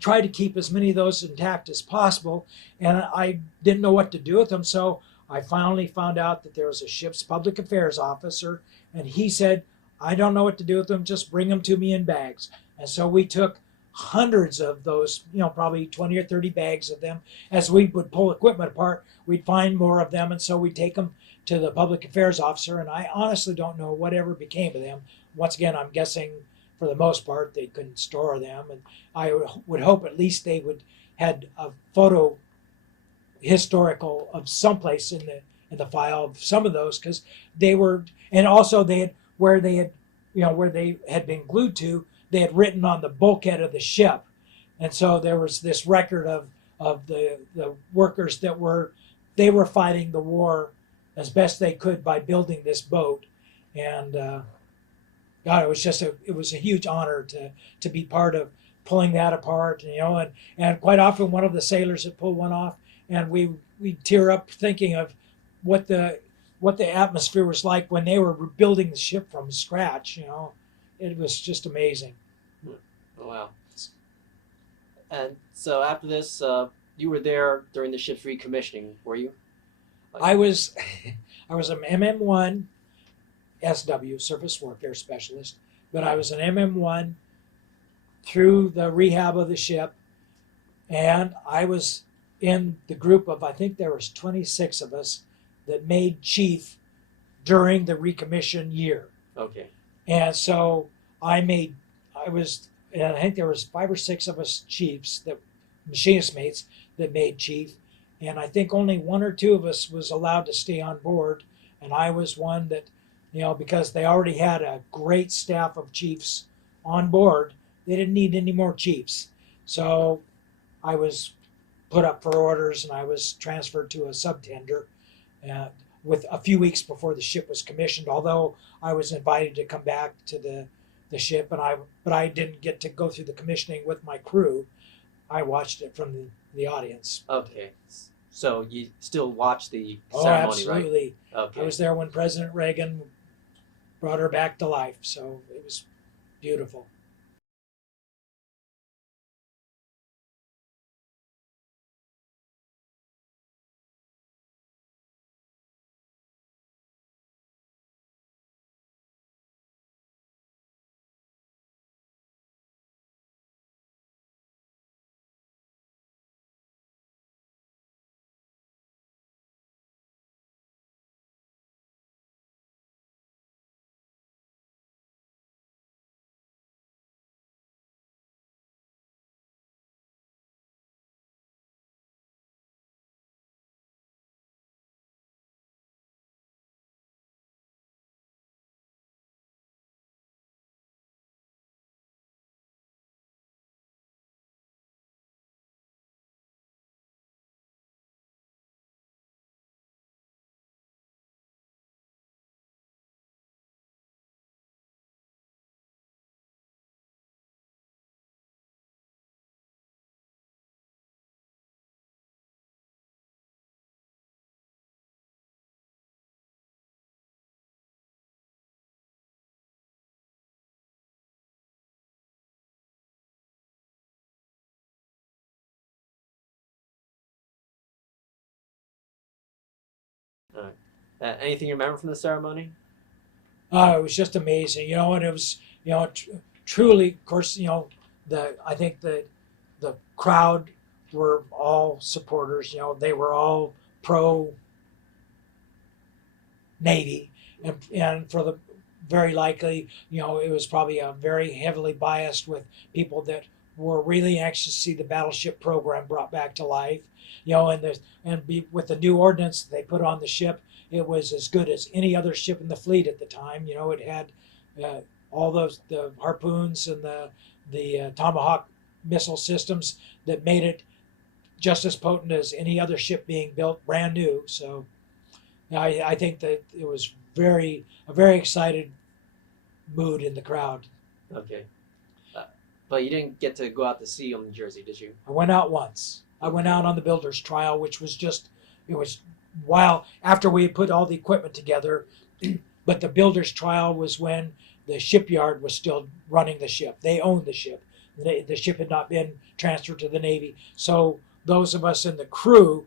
tried to keep as many of those intact as possible, and I didn't know what to do with them. So I finally found out that there was a ship's public affairs officer, and he said, "I don't know what to do with them, just bring them to me in bags." And so we took hundreds of those, probably 20 or 30 bags of them. As we would pull equipment apart, we'd find more of them, and so we'd take them to the public affairs officer, and I honestly don't know whatever became of them. Once again, I'm guessing for the most part they couldn't store them, and I would hope at least they would had a photo historical of someplace in the file of some of those, because they were, and also they had where they had, where they had been glued to, they had written on the bulkhead of the ship, and so there was this record of the workers that were fighting the war as best they could by building this boat, and God, it was a huge honor to be part of pulling that apart, and quite often one of the sailors would pull one off, and we'd tear up thinking of what the atmosphere was like when they were rebuilding the ship from scratch. It was just amazing. Oh, wow. And so after this, you were there during the ship's recommissioning, were you? I was an MM1 SW, Surface Warfare Specialist, but I was an MM1 through the rehab of the ship, and I was in the group of, I think there was 26 of us that made chief during the recommission year. Okay. And so I think there was 5 or 6 of us chiefs, machinist mates, that made chief, and I think only 1 or 2 of us was allowed to stay on board, and I was one that, because they already had a great staff of chiefs on board, they didn't need any more chiefs. So I was put up for orders, and I was transferred to a subtender with a few weeks before the ship was commissioned, although I was invited to come back to the ship, but I didn't get to go through the commissioning with my crew. I watched it from the audience. Okay. So you still watched the Oh, ceremony, absolutely. right? Okay. I was there when President Reagan brought her back to life, so it was beautiful. All right. Anything you remember from the ceremony? It was just amazing, and it was, truly, of course, I think the crowd were all supporters. They were all pro Navy, and for the very likely, it was probably a very heavily biased with people that were really anxious to see the battleship program brought back to life. With the new ordnance they put on the ship, it was as good as any other ship in the fleet at the time. It had all the harpoons and the Tomahawk missile systems that made it just as potent as any other ship being built brand new. So I think that it was a very excited mood in the crowd. Okay. But you didn't get to go out to sea on New Jersey, did you? I went out once. I went out on the builder's trial, which was it was while after we had put all the equipment together, but the builder's trial was when the shipyard was still running the ship. They owned the ship. The ship had not been transferred to the Navy. So those of us in the crew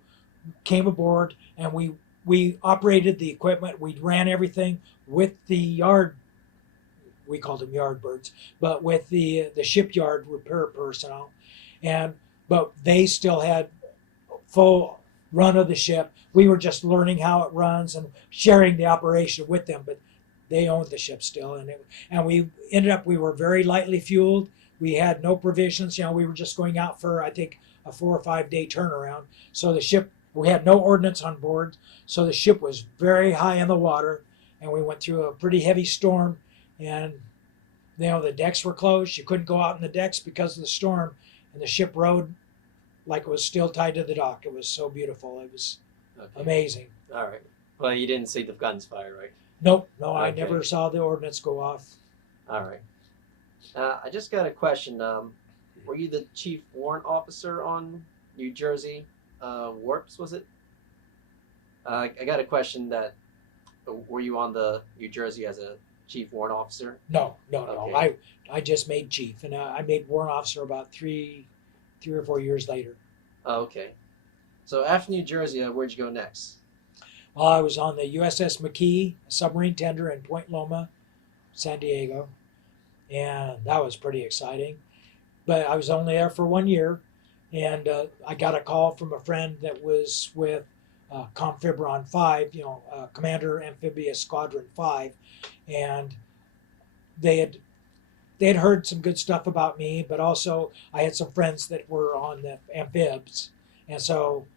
came aboard, and we operated the equipment. We ran everything with the yard we called them yard birds, but with the shipyard repair personnel, but they still had full run of the ship. We were just learning how it runs and sharing the operation with them, but they owned the ship still, and we ended up, we were very lightly fueled. We had no provisions. We were just going out for, I think, a 4 or 5 day turnaround. So the ship, we had no ordnance on board, so the ship was very high in the water, and we went through a pretty heavy storm, and the decks were closed. You couldn't go out on the decks because of the storm, and the ship rode like it was still tied to the dock. It was so beautiful. It was amazing. All right. Well, you didn't see the guns fire, right? Nope. No, I never saw the ordnance go off. All right. I just got a question. Were you the chief warrant officer on New Jersey warps, was it? I got a question that, were you on the New Jersey as a chief warrant officer? No. Okay. I just made chief, and I made warrant officer about three or 4 years later. Oh, okay. So after New Jersey, where'd you go next? Well, I was on the USS McKee, a submarine tender in Point Loma, San Diego, and that was pretty exciting. But I was only there for 1 year, and I got a call from a friend that was with Confibron 5, Commander Amphibious Squadron 5, and they had heard some good stuff about me, but also I had some friends that were on the amphibs, and so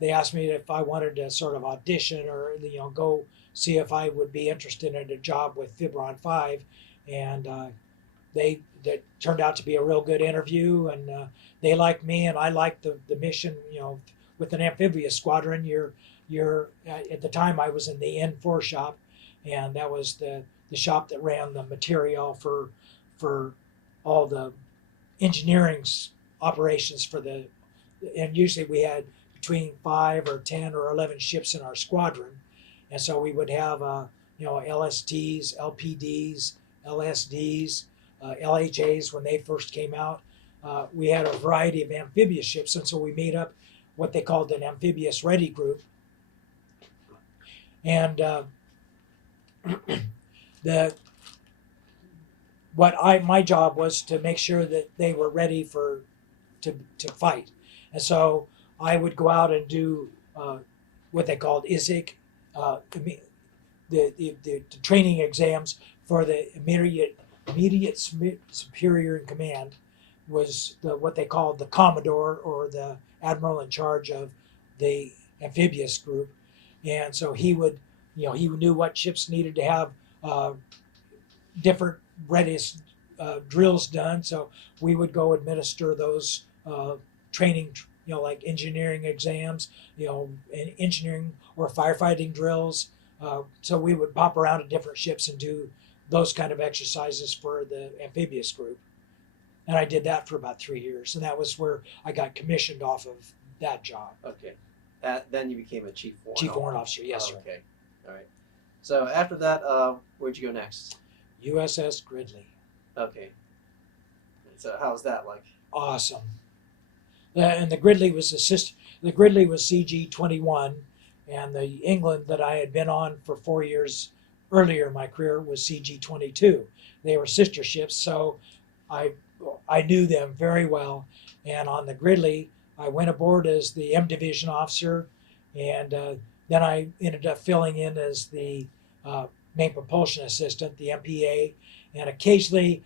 they asked me if I wanted to sort of audition or go see if I would be interested in a job with Fibron 5, and that turned out to be a real good interview, and they liked me, and I liked the mission. With an amphibious squadron, you're at the time I was in the N4 shop, and that was the shop that ran the material for all the engineering operations and usually we had between 5 or 10 or 11 ships in our squadron, and so we would have LSTs, LPDs, LSDs, LHAs when they first came out. We had a variety of amphibious ships, and so we made up what they called an amphibious ready group, and my job was to make sure that they were ready to fight, and so I would go out and do what they called ISIC, the training exams for the immediate superior in command was what they called the Commodore, or the admiral in charge of the amphibious group, and so he would, he knew what ships needed to have different readiness drills done. So we would go administer those training, like engineering exams, engineering or firefighting drills. So we would pop around to different ships and do those kind of exercises for the amphibious group. And I did that for about 3 years, and that was where I got commissioned off of that job. Okay. Then you became a chief warrant Chief warrant officer, yes, sir. Okay. All right. So after that, where'd you go next? USS Gridley. Okay. So how's that like? Awesome. And the Gridley was CG-21, and the England that I had been on for 4 years earlier in my career was CG-22. They were sister ships, so I knew them very well. And on the Gridley, I went aboard as the M Division officer, and then I ended up filling in as the main propulsion assistant, the MPA, and occasionally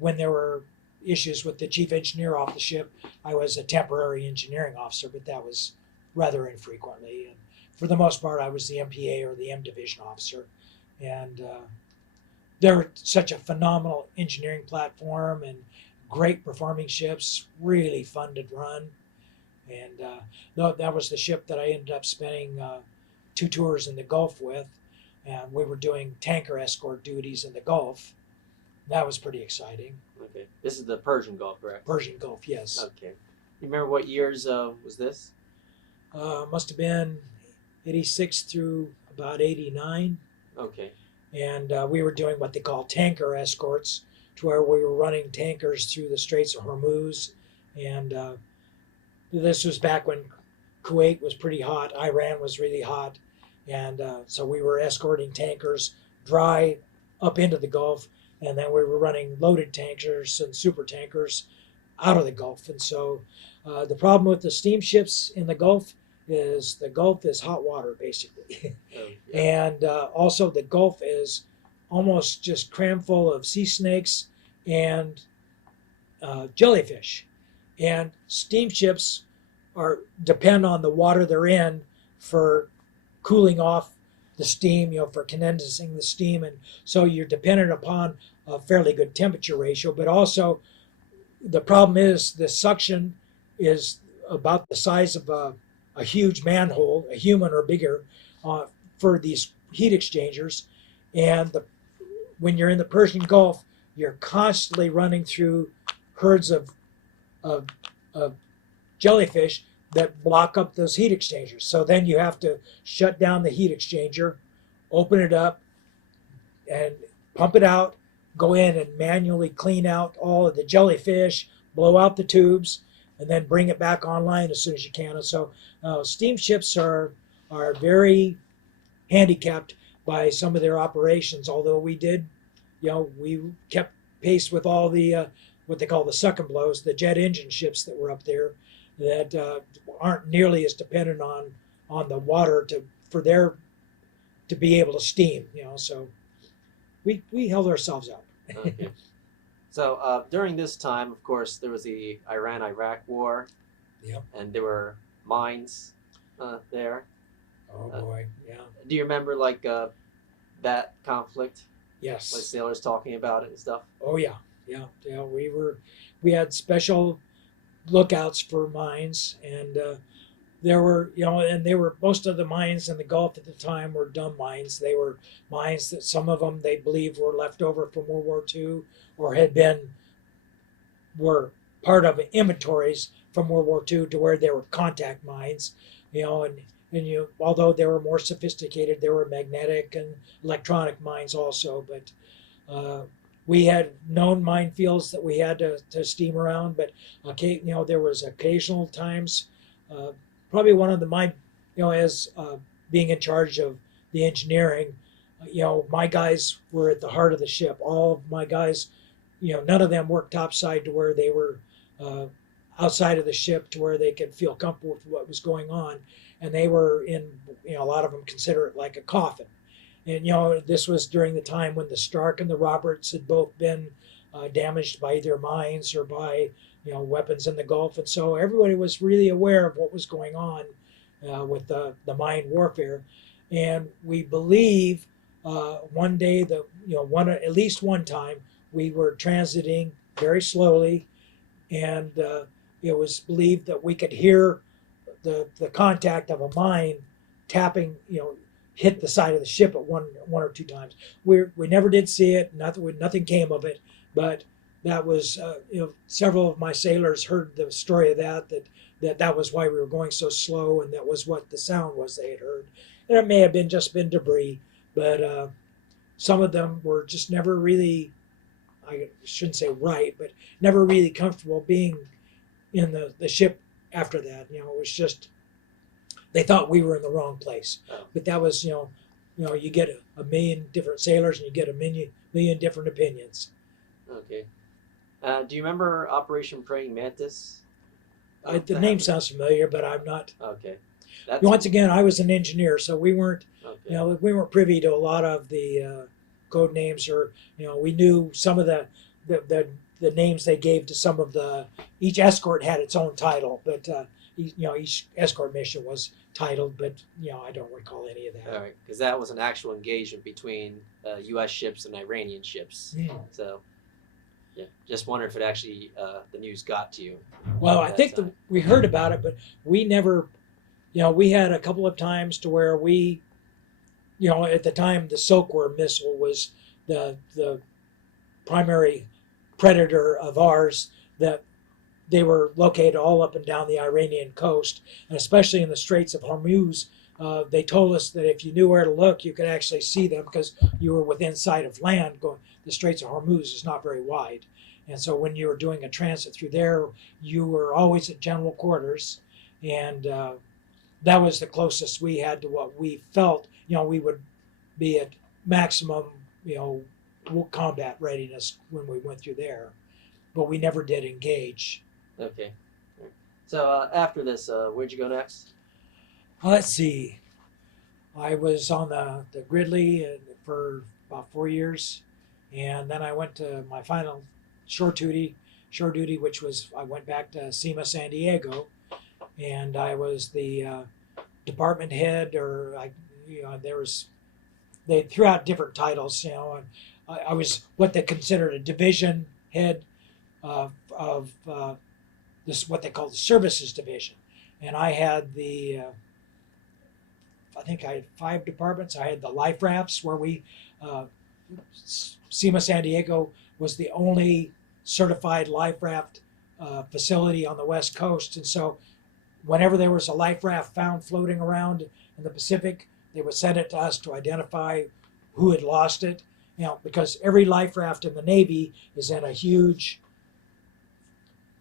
when there were issues with the chief engineer off the ship, I was a temporary engineering officer, but that was rather infrequently. And for the most part, I was the MPA or the M Division officer. And they're such a phenomenal engineering platform and great performing ships, really fun to run. And that was the ship that I ended up spending 2 tours in the Gulf with. And we were doing tanker escort duties in the Gulf. That was pretty exciting. Okay. This is the Persian Gulf, correct? Persian Gulf, yes. Okay. You remember what years was this? Must have been 86 through about 89. Okay. And we were doing what they call tanker escorts, to where we were running tankers through the Straits of Hormuz. And this was back when Kuwait was pretty hot, Iran was really hot. And so we were escorting tankers dry up into the Gulf, and then we were running loaded tankers and super tankers out of the Gulf. And so the problem with the steamships in the Gulf is hot water, basically. Oh, yeah. And also the Gulf is almost just crammed full of sea snakes and jellyfish. And steamships depend on the water they're in for cooling off the steam, for condensing the steam. And so you're dependent upon a fairly good temperature ratio, but also the problem is the suction is about the size of a huge manhole, a human or bigger, for these heat exchangers. And when you're in the Persian Gulf, you're constantly running through herds of jellyfish that block up those heat exchangers. So then you have to shut down the heat exchanger, open it up, and pump it out, go in and manually clean out all of the jellyfish, blow out the tubes, and then bring it back online as soon as you can. And so steamships are very handicapped by some of their operations, although we kept pace with all the what they call the suck and blows, the jet engine ships that were up there that aren't nearly as dependent on the water to be able to steam. So we held ourselves up. Okay. So during this time, of course, there was the Iran-Iraq War. Yep. And there were mines there. Oh boy, yeah. Do you remember that conflict? Yes. Like sailors talking about it and stuff. Oh yeah. We had special lookouts for mines, and there were most of the mines in the Gulf at the time were dumb mines. They were mines that some of them they believed were left over from World War II or were part of inventories from World War II to where they were contact mines, and although they were more sophisticated, there were magnetic and electronic mines also, but we had known minefields that we had to steam around, but there was occasional times. Probably one of the mine, as being in charge of the engineering, my guys were at the heart of the ship. All of my guys, none of them worked topside to where they were outside of the ship to where they could feel comfortable with what was going on, and they were in, a lot of them consider it like a coffin. And this was during the time when the Stark and the Roberts had both been damaged by either mines or by weapons in the Gulf, and so everybody was really aware of what was going on with the mine warfare. And we believe one day at least one time we were transiting very slowly, and it was believed that we could hear the contact of a mine tapping, hit the side of the ship at one or two times. We never did see it. Nothing came of it. But that was several of my sailors heard the story of that was why we were going so slow, and that was what the sound was they had heard. And it may have just been debris, but some of them were just never really, I shouldn't say right, but never really comfortable being in the ship after that. It was just, they thought we were in the wrong place. Oh. But that was, you get a million different sailors and you get a million different opinions. Okay. Do you remember Operation Praying Mantis? The name sounds familiar, but I'm not. Okay. Once again, I was an engineer, so we weren't, okay. We weren't privy to a lot of the code names, or we knew some of the names they gave to some of each escort had its own title, but each escort mission was titled, but I don't recall any of that. All right, because that was an actual engagement between U.S. ships and Iranian ships. Mm. So, yeah, just wonder if it actually the news got to you. Well, I think we heard about it, but we never. We had a couple of times to where we, at the time the Silkworm missile was the primary predator of ours, that they were located all up and down the Iranian coast, and especially in the Straits of Hormuz. They told us that if you knew where to look, you could actually see them because you were within sight of land. The Straits of Hormuz is not very wide, and so when you were doing a transit through there, you were always at general quarters, and that was the closest we had to what we felt. We would be at maximum, combat readiness when we went through there, but we never did engage. Okay. So after this, where'd you go next? Let's see. I was on the Gridley for about 4 years, and then I went to my final shore duty, which was I went back to SEMA San Diego, and I was the department head, or they threw out different titles, and I was what they considered a division head of this what they called the services division, and I had I think I had 5 departments. I had the life rafts where we SEMA San Diego was the only certified life raft facility on the West Coast, and so whenever there was a life raft found floating around in the Pacific, they would send it to us to identify who had lost it. Because every life raft in the Navy is in a huge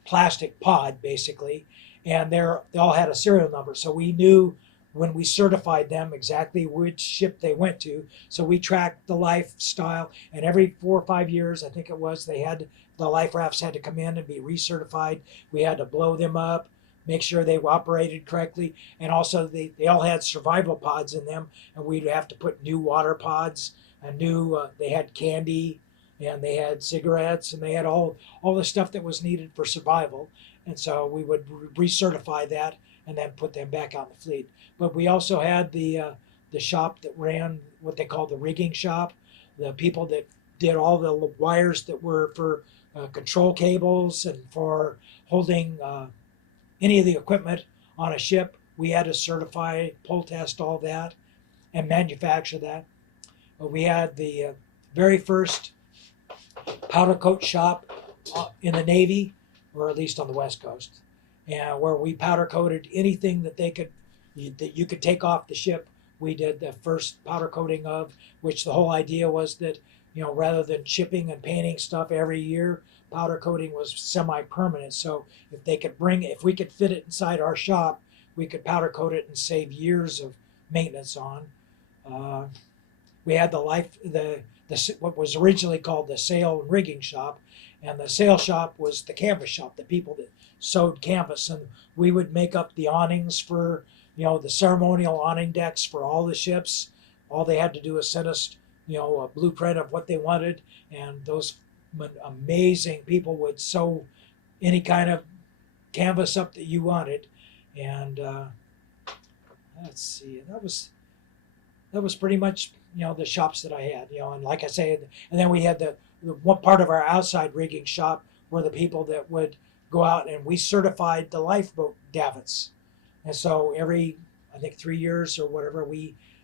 plastic pod, basically, and they all had a serial number. So we knew when we certified them exactly which ship they went to. So we tracked the lifestyle, and every 4 or 5 years, I think it was, the life rafts had to come in and be recertified. We had to blow them up, make sure they operated correctly, and also they all had survival pods in them, and we'd have to put new water pods, and they had candy, and they had cigarettes, and they had all the stuff that was needed for survival. And so we would recertify that and then put them back on the fleet. But we also had the shop that ran what they called the rigging shop, the people that did all the wires that were for control cables and for holding any of the equipment on a ship. We had to certify, pull test all that, and manufacture that. We had the very first powder coat shop in the Navy, or at least on the West Coast, and where we powder coated anything that you could take off the ship. We did the first powder coating of, which the whole idea was that rather than chipping and painting stuff every year, powder coating was semi-permanent. So if we could fit it inside our shop, we could powder coat it and save years of maintenance on. We had what was originally called the sail and rigging shop, and the sail shop was the canvas shop, the people that sewed canvas, and we would make up the awnings for the ceremonial awning decks for all the ships. All they had to do was send us a blueprint of what they wanted, and those amazing people would sew any kind of canvas up that you wanted. And let's see, that was pretty much the shops that I had, and like I say, and then we had the one part of our outside rigging shop were the people that would go out, and we certified the lifeboat davits. And so every, I think 3 years or whatever,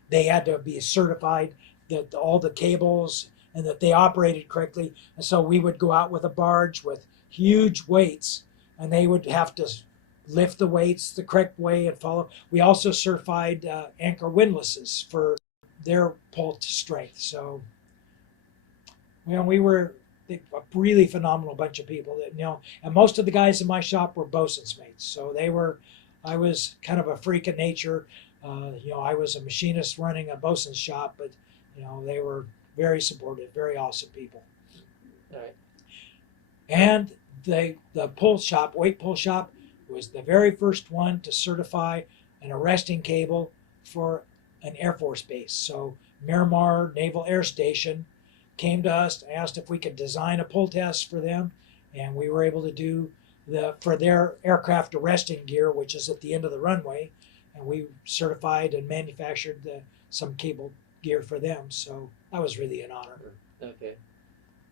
they had to be certified that all the cables and that they operated correctly. And so we would go out with a barge with huge weights, and they would have to lift the weights the correct way and follow. We also certified anchor windlasses for their pull strength. So we were a really phenomenal bunch of people that and most of the guys in my shop were bosun's mates. So I was kind of a freak of nature. I was a machinist running a bosun's shop, but they were very supportive, very awesome people. All right. And the weight pull shop was the very first one to certify an arresting cable for an Air Force base. So Miramar Naval Air Station came to us, asked if we could design a pull test for them, and we were able to do for their aircraft arresting gear, which is at the end of the runway, and we certified and manufactured some cable gear for them. So that was really an honor. Okay.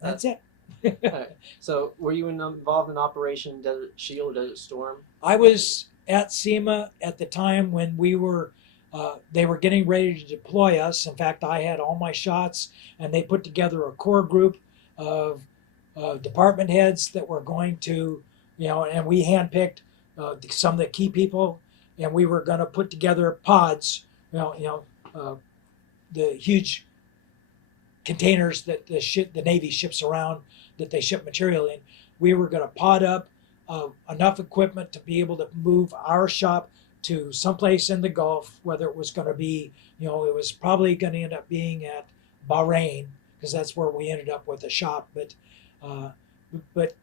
That's it. All right. So were you involved in Operation Desert Shield, Desert Storm? I was at SEMA at the time when they were getting ready to deploy us. In fact, I had all my shots, and they put together a core group of department heads that were going to, and we handpicked some of the key people, and we were going to put together pods, the huge containers that the Navy ships around, that they ship material in. We were going to pod up enough equipment to be able to move our shop to someplace in the Gulf, whether it was going to be, it was probably going to end up being at Bahrain, because that's where we ended up with a shop. Uh, but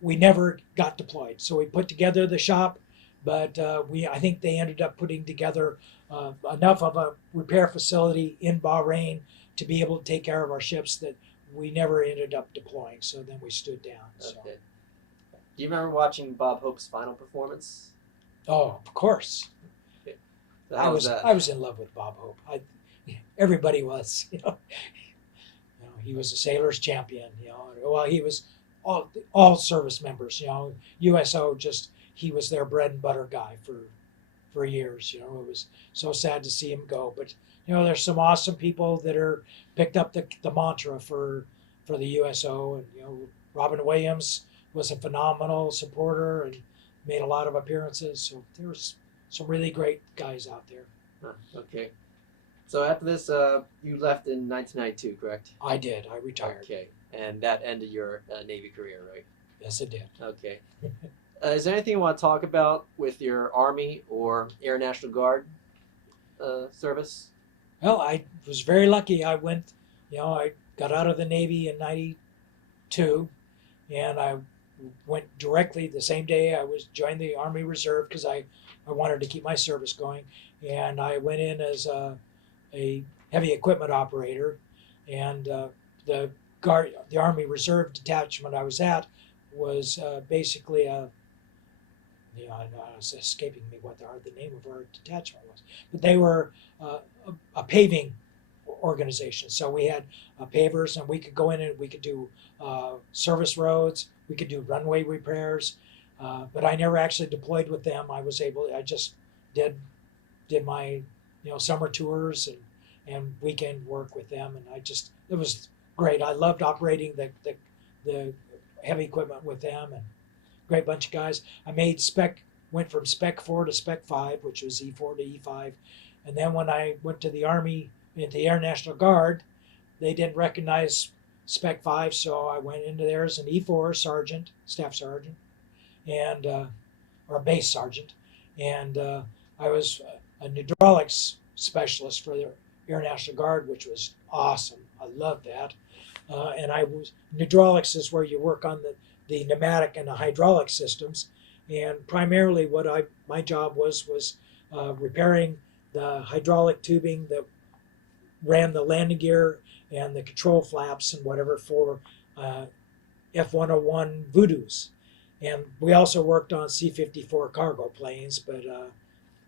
we never got deployed. So we put together the shop, but I think they ended up putting together enough of a repair facility in Bahrain to be able to take care of our ships that we never ended up deploying. So then we stood down. So. Okay. Do you remember watching Bob Hope's final performance? Oh, of course. Okay. So how was that? I was in love with Bob Hope. Everybody was, he was a sailor's champion. Well, he was all service members. USO he was their bread and butter guy for years. It was so sad to see him go, but there's some awesome people that are picked up the mantra for the USO, and Robin Williams was a phenomenal supporter and made a lot of appearances. So there's some really great guys out there. Huh, okay. So after this, you left in 1992, correct? I did. I retired. Okay. And that ended your Navy career, right? Yes, it did. Okay. Is there anything you want to talk about with your Army or Air National Guard service? Well, I was very lucky. I went, I got out of the Navy in 92, and I went directly the same day I joined the Army Reserve because I wanted to keep my service going. And I went in as a heavy equipment operator, and the Army Reserve detachment I was at was basically it's escaping me what the name of our detachment was, but they were a paving organization. So we had pavers, and we could go in and we could do service roads, we could do runway repairs, but I never actually deployed with them. I just did my summer tours and weekend work with them, and it was great. I loved operating the heavy equipment with them, and great bunch of guys. I went from Spec 4 to Spec 5, which was E4 to E5, and then when I went to the Army at the Air National Guard, they didn't recognize Spec 5, so I went into there as an E4 sergeant, staff sergeant, and or base sergeant, and I was a hydraulics specialist for the Air National Guard, which was awesome. I loved that. And hydraulics is where you work on the pneumatic and the hydraulic systems. And primarily what my job was repairing the hydraulic tubing that ran the landing gear and the control flaps and whatever for F-101 Voodoos. And we also worked on C-54 cargo planes, but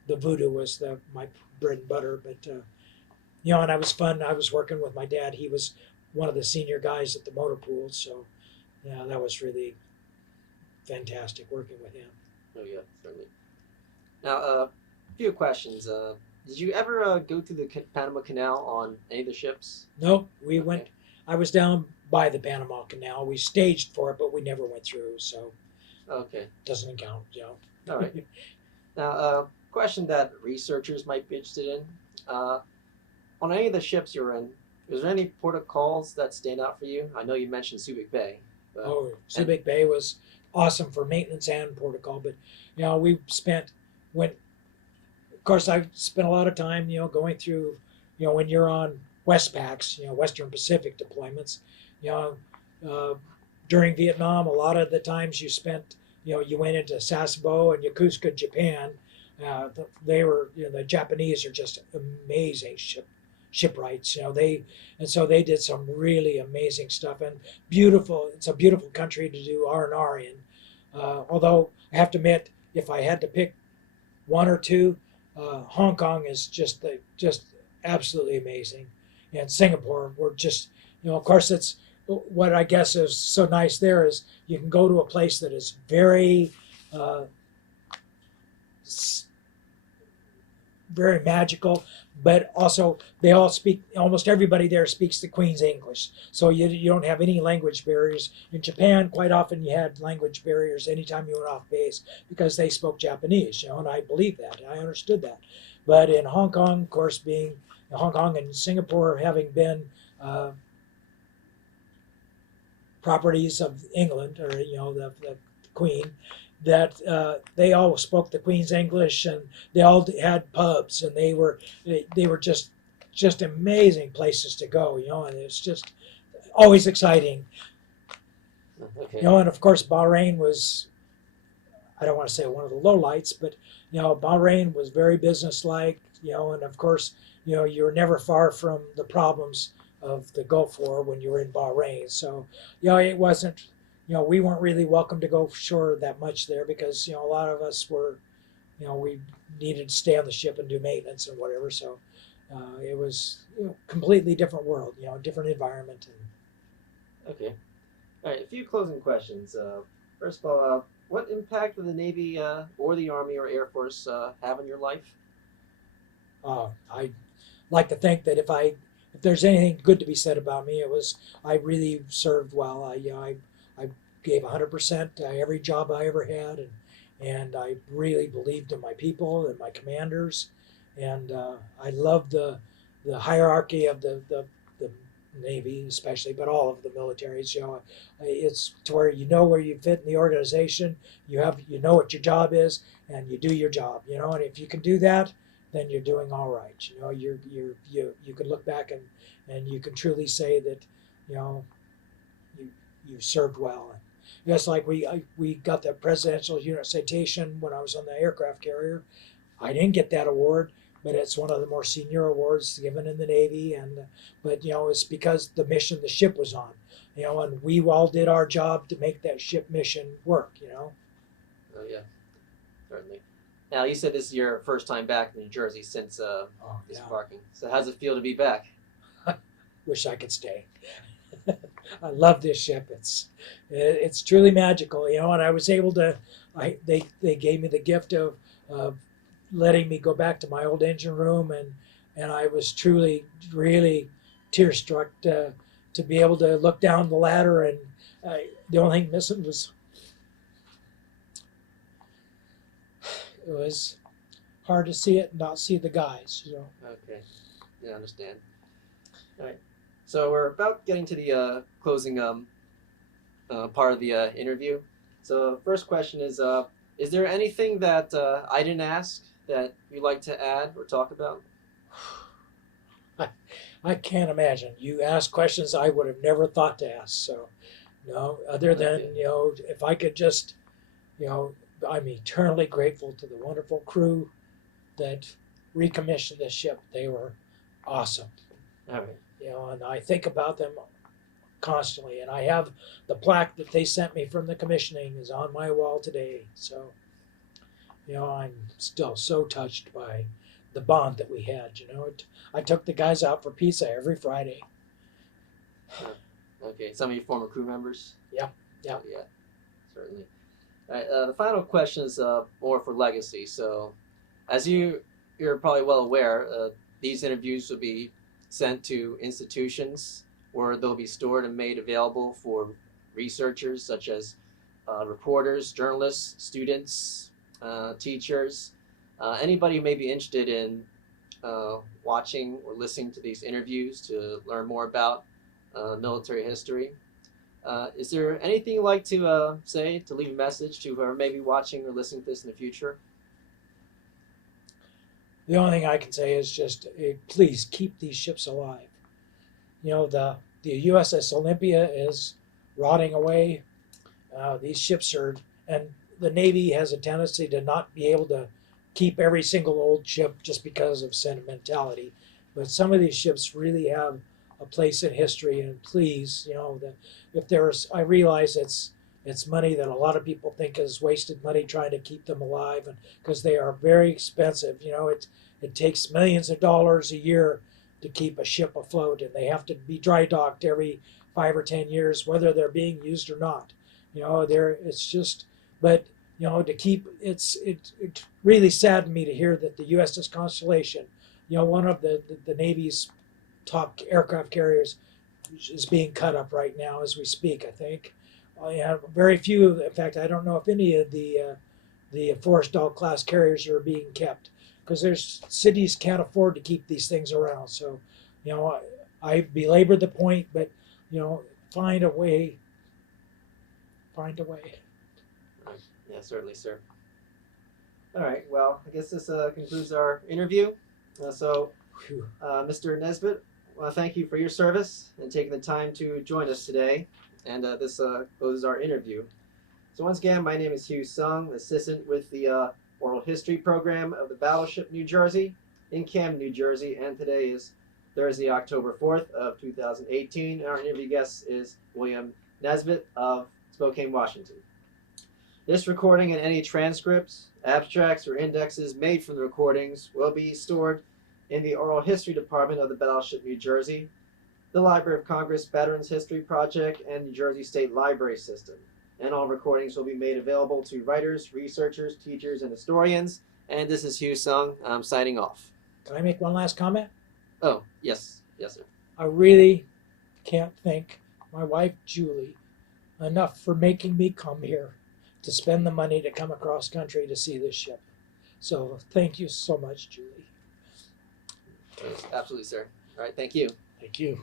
the Voodoo was my bread and butter. But and I was fun. I was working with my dad. He was one of the senior guys at the motor pool, so that was really fantastic working with him. Oh yeah, certainly. Now, a few questions. Did you ever go through the Panama Canal on any of the ships? No, we went. I was down by the Panama Canal. We staged for it, but we never went through, so okay, doesn't count. All right. Now, a question that researchers might be interested in: on any of the ships you're in, is there any port of calls that stand out for you? I know you mentioned Subic Bay. Subic Bay was awesome for maintenance and protocol, but of course I spent a lot of time going through when you're on Westpacs, Western Pacific deployments, during Vietnam, a lot of the times you spent you went into Sasebo and Yokosuka, Japan. They were the Japanese are just amazing shipwrights, so they did some really amazing stuff, and beautiful. It's a beautiful country to do R&R in. Although I have to admit, if I had to pick one or two, Hong Kong is just absolutely amazing, and Singapore were just of course it's what I guess is so nice there is you can go to a place that is very very magical, but also they all speak, almost everybody there speaks the Queen's English. So you don't have any language barriers. In Japan, quite often you had language barriers anytime you went off base because they spoke Japanese, and I believe that. I understood that. But in Hong Kong, of course, being Hong Kong and Singapore having been properties of England, or the Queen, that they all spoke the Queen's English, and they all had pubs, and they were just just amazing places to go, and it's just always exciting. Okay. And of course, Bahrain was, I don't want to say one of the lowlights, but Bahrain was very businesslike, and of course, you were never far from the problems of the Gulf War when you were in Bahrain. So, it wasn't, we weren't really welcome to go ashore that much there because, a lot of us were, we needed to stay on the ship and do maintenance and whatever. So, it was a completely different world, different environment. Okay. All right. A few closing questions. First of all, what impact did the Navy or the Army or Air Force have on your life? I like to think that if there's anything good to be said about me, it was I really served well. I gave 100% every job I ever had, and I really believed in my people and my commanders, and I loved the hierarchy of the Navy, especially, but all of the militaries. It's to where where you fit in the organization. You know what your job is, and you do your job. And if you can do that, then you're doing all right. You can look back and you can truly say that you served well. And just like we got the Presidential Unit Citation when I was on the aircraft carrier. I didn't get that award, but it's one of the more senior awards given in the Navy. But it's because the mission the ship was on. And we all did our job to make that ship mission work. Oh yeah, certainly. Now, you said this is your first time back in New Jersey since disembarking. So how's it feel to be back? Wish I could stay. I love this ship. It's truly magical, and I was able to. They gave me the gift of letting me go back to my old engine room, and I was truly, really tear struck to be able to look down the ladder, and the only thing missing was. It was hard to see it and not see the guys. Okay, yeah, I understand. All right, so we're about getting to the closing part of the interview. So first question is there anything that I didn't ask that you'd like to add or talk about? I can't imagine. You asked questions I would have never thought to ask. So, no, other than, if I could just, I'm eternally grateful to the wonderful crew that recommissioned this ship. They were awesome. All right. And I think about them constantly. And I have the plaque that they sent me from the commissioning is on my wall today. So, I'm still so touched by the bond that we had. I took the guys out for pizza every Friday. Okay, some of your former crew members? Yeah. Yeah, certainly. All right, the final question is more for legacy. So, as you're probably well aware, these interviews will be sent to institutions where they'll be stored and made available for researchers such as reporters, journalists, students, teachers, anybody who may be interested in watching or listening to these interviews to learn more about military history. Is there anything you'd like to say, to leave a message to whoever may be watching or listening to this in the future? The only thing I can say is just please keep these ships alive. The USS Olympia is rotting away. These ships and the Navy has a tendency to not be able to keep every single old ship just because of sentimentality. But some of these ships really have a place in history, and please, if I realize it's money that a lot of people think is wasted money trying to keep them alive, and because they are very expensive. It takes millions of dollars a year to keep a ship afloat, and they have to be dry docked every 5 or 10 years, whether they're being used or not. It's just, but to keep it really saddened me to hear that the USS Constellation, one of the Navy's top aircraft carriers, is being cut up right now as we speak. I think very few. In fact, I don't know if any of the Forrestal class carriers are being kept because there's cities can't afford to keep these things around. So, I belabored the point, but find a way. Find a way. Yeah, certainly, sir. All right. Well, I guess this concludes our interview. So Whew. Mr. Nesbitt, well, thank you for your service and taking the time to join us today. And this closes our interview. So once again, my name is Hugh Sung, assistant with the Oral History Program of the Battleship New Jersey in Camden, New Jersey. And today is Thursday, October 4th of 2018. And our interview guest is William Nesbitt of Spokane, Washington. This recording and any transcripts, abstracts, or indexes made from the recordings will be stored in the Oral History Department of the Battleship New Jersey, the Library of Congress Veterans History Project, and New Jersey State Library System. And all recordings will be made available to writers, researchers, teachers, and historians. And this is Hugh Sung. I'm signing off. Can I make one last comment? Oh, yes. Yes, sir. I really can't thank my wife, Julie, enough for making me come here to spend the money to come across country to see this ship. So thank you so much, Julie. Absolutely, sir. All right, thank you. Thank you.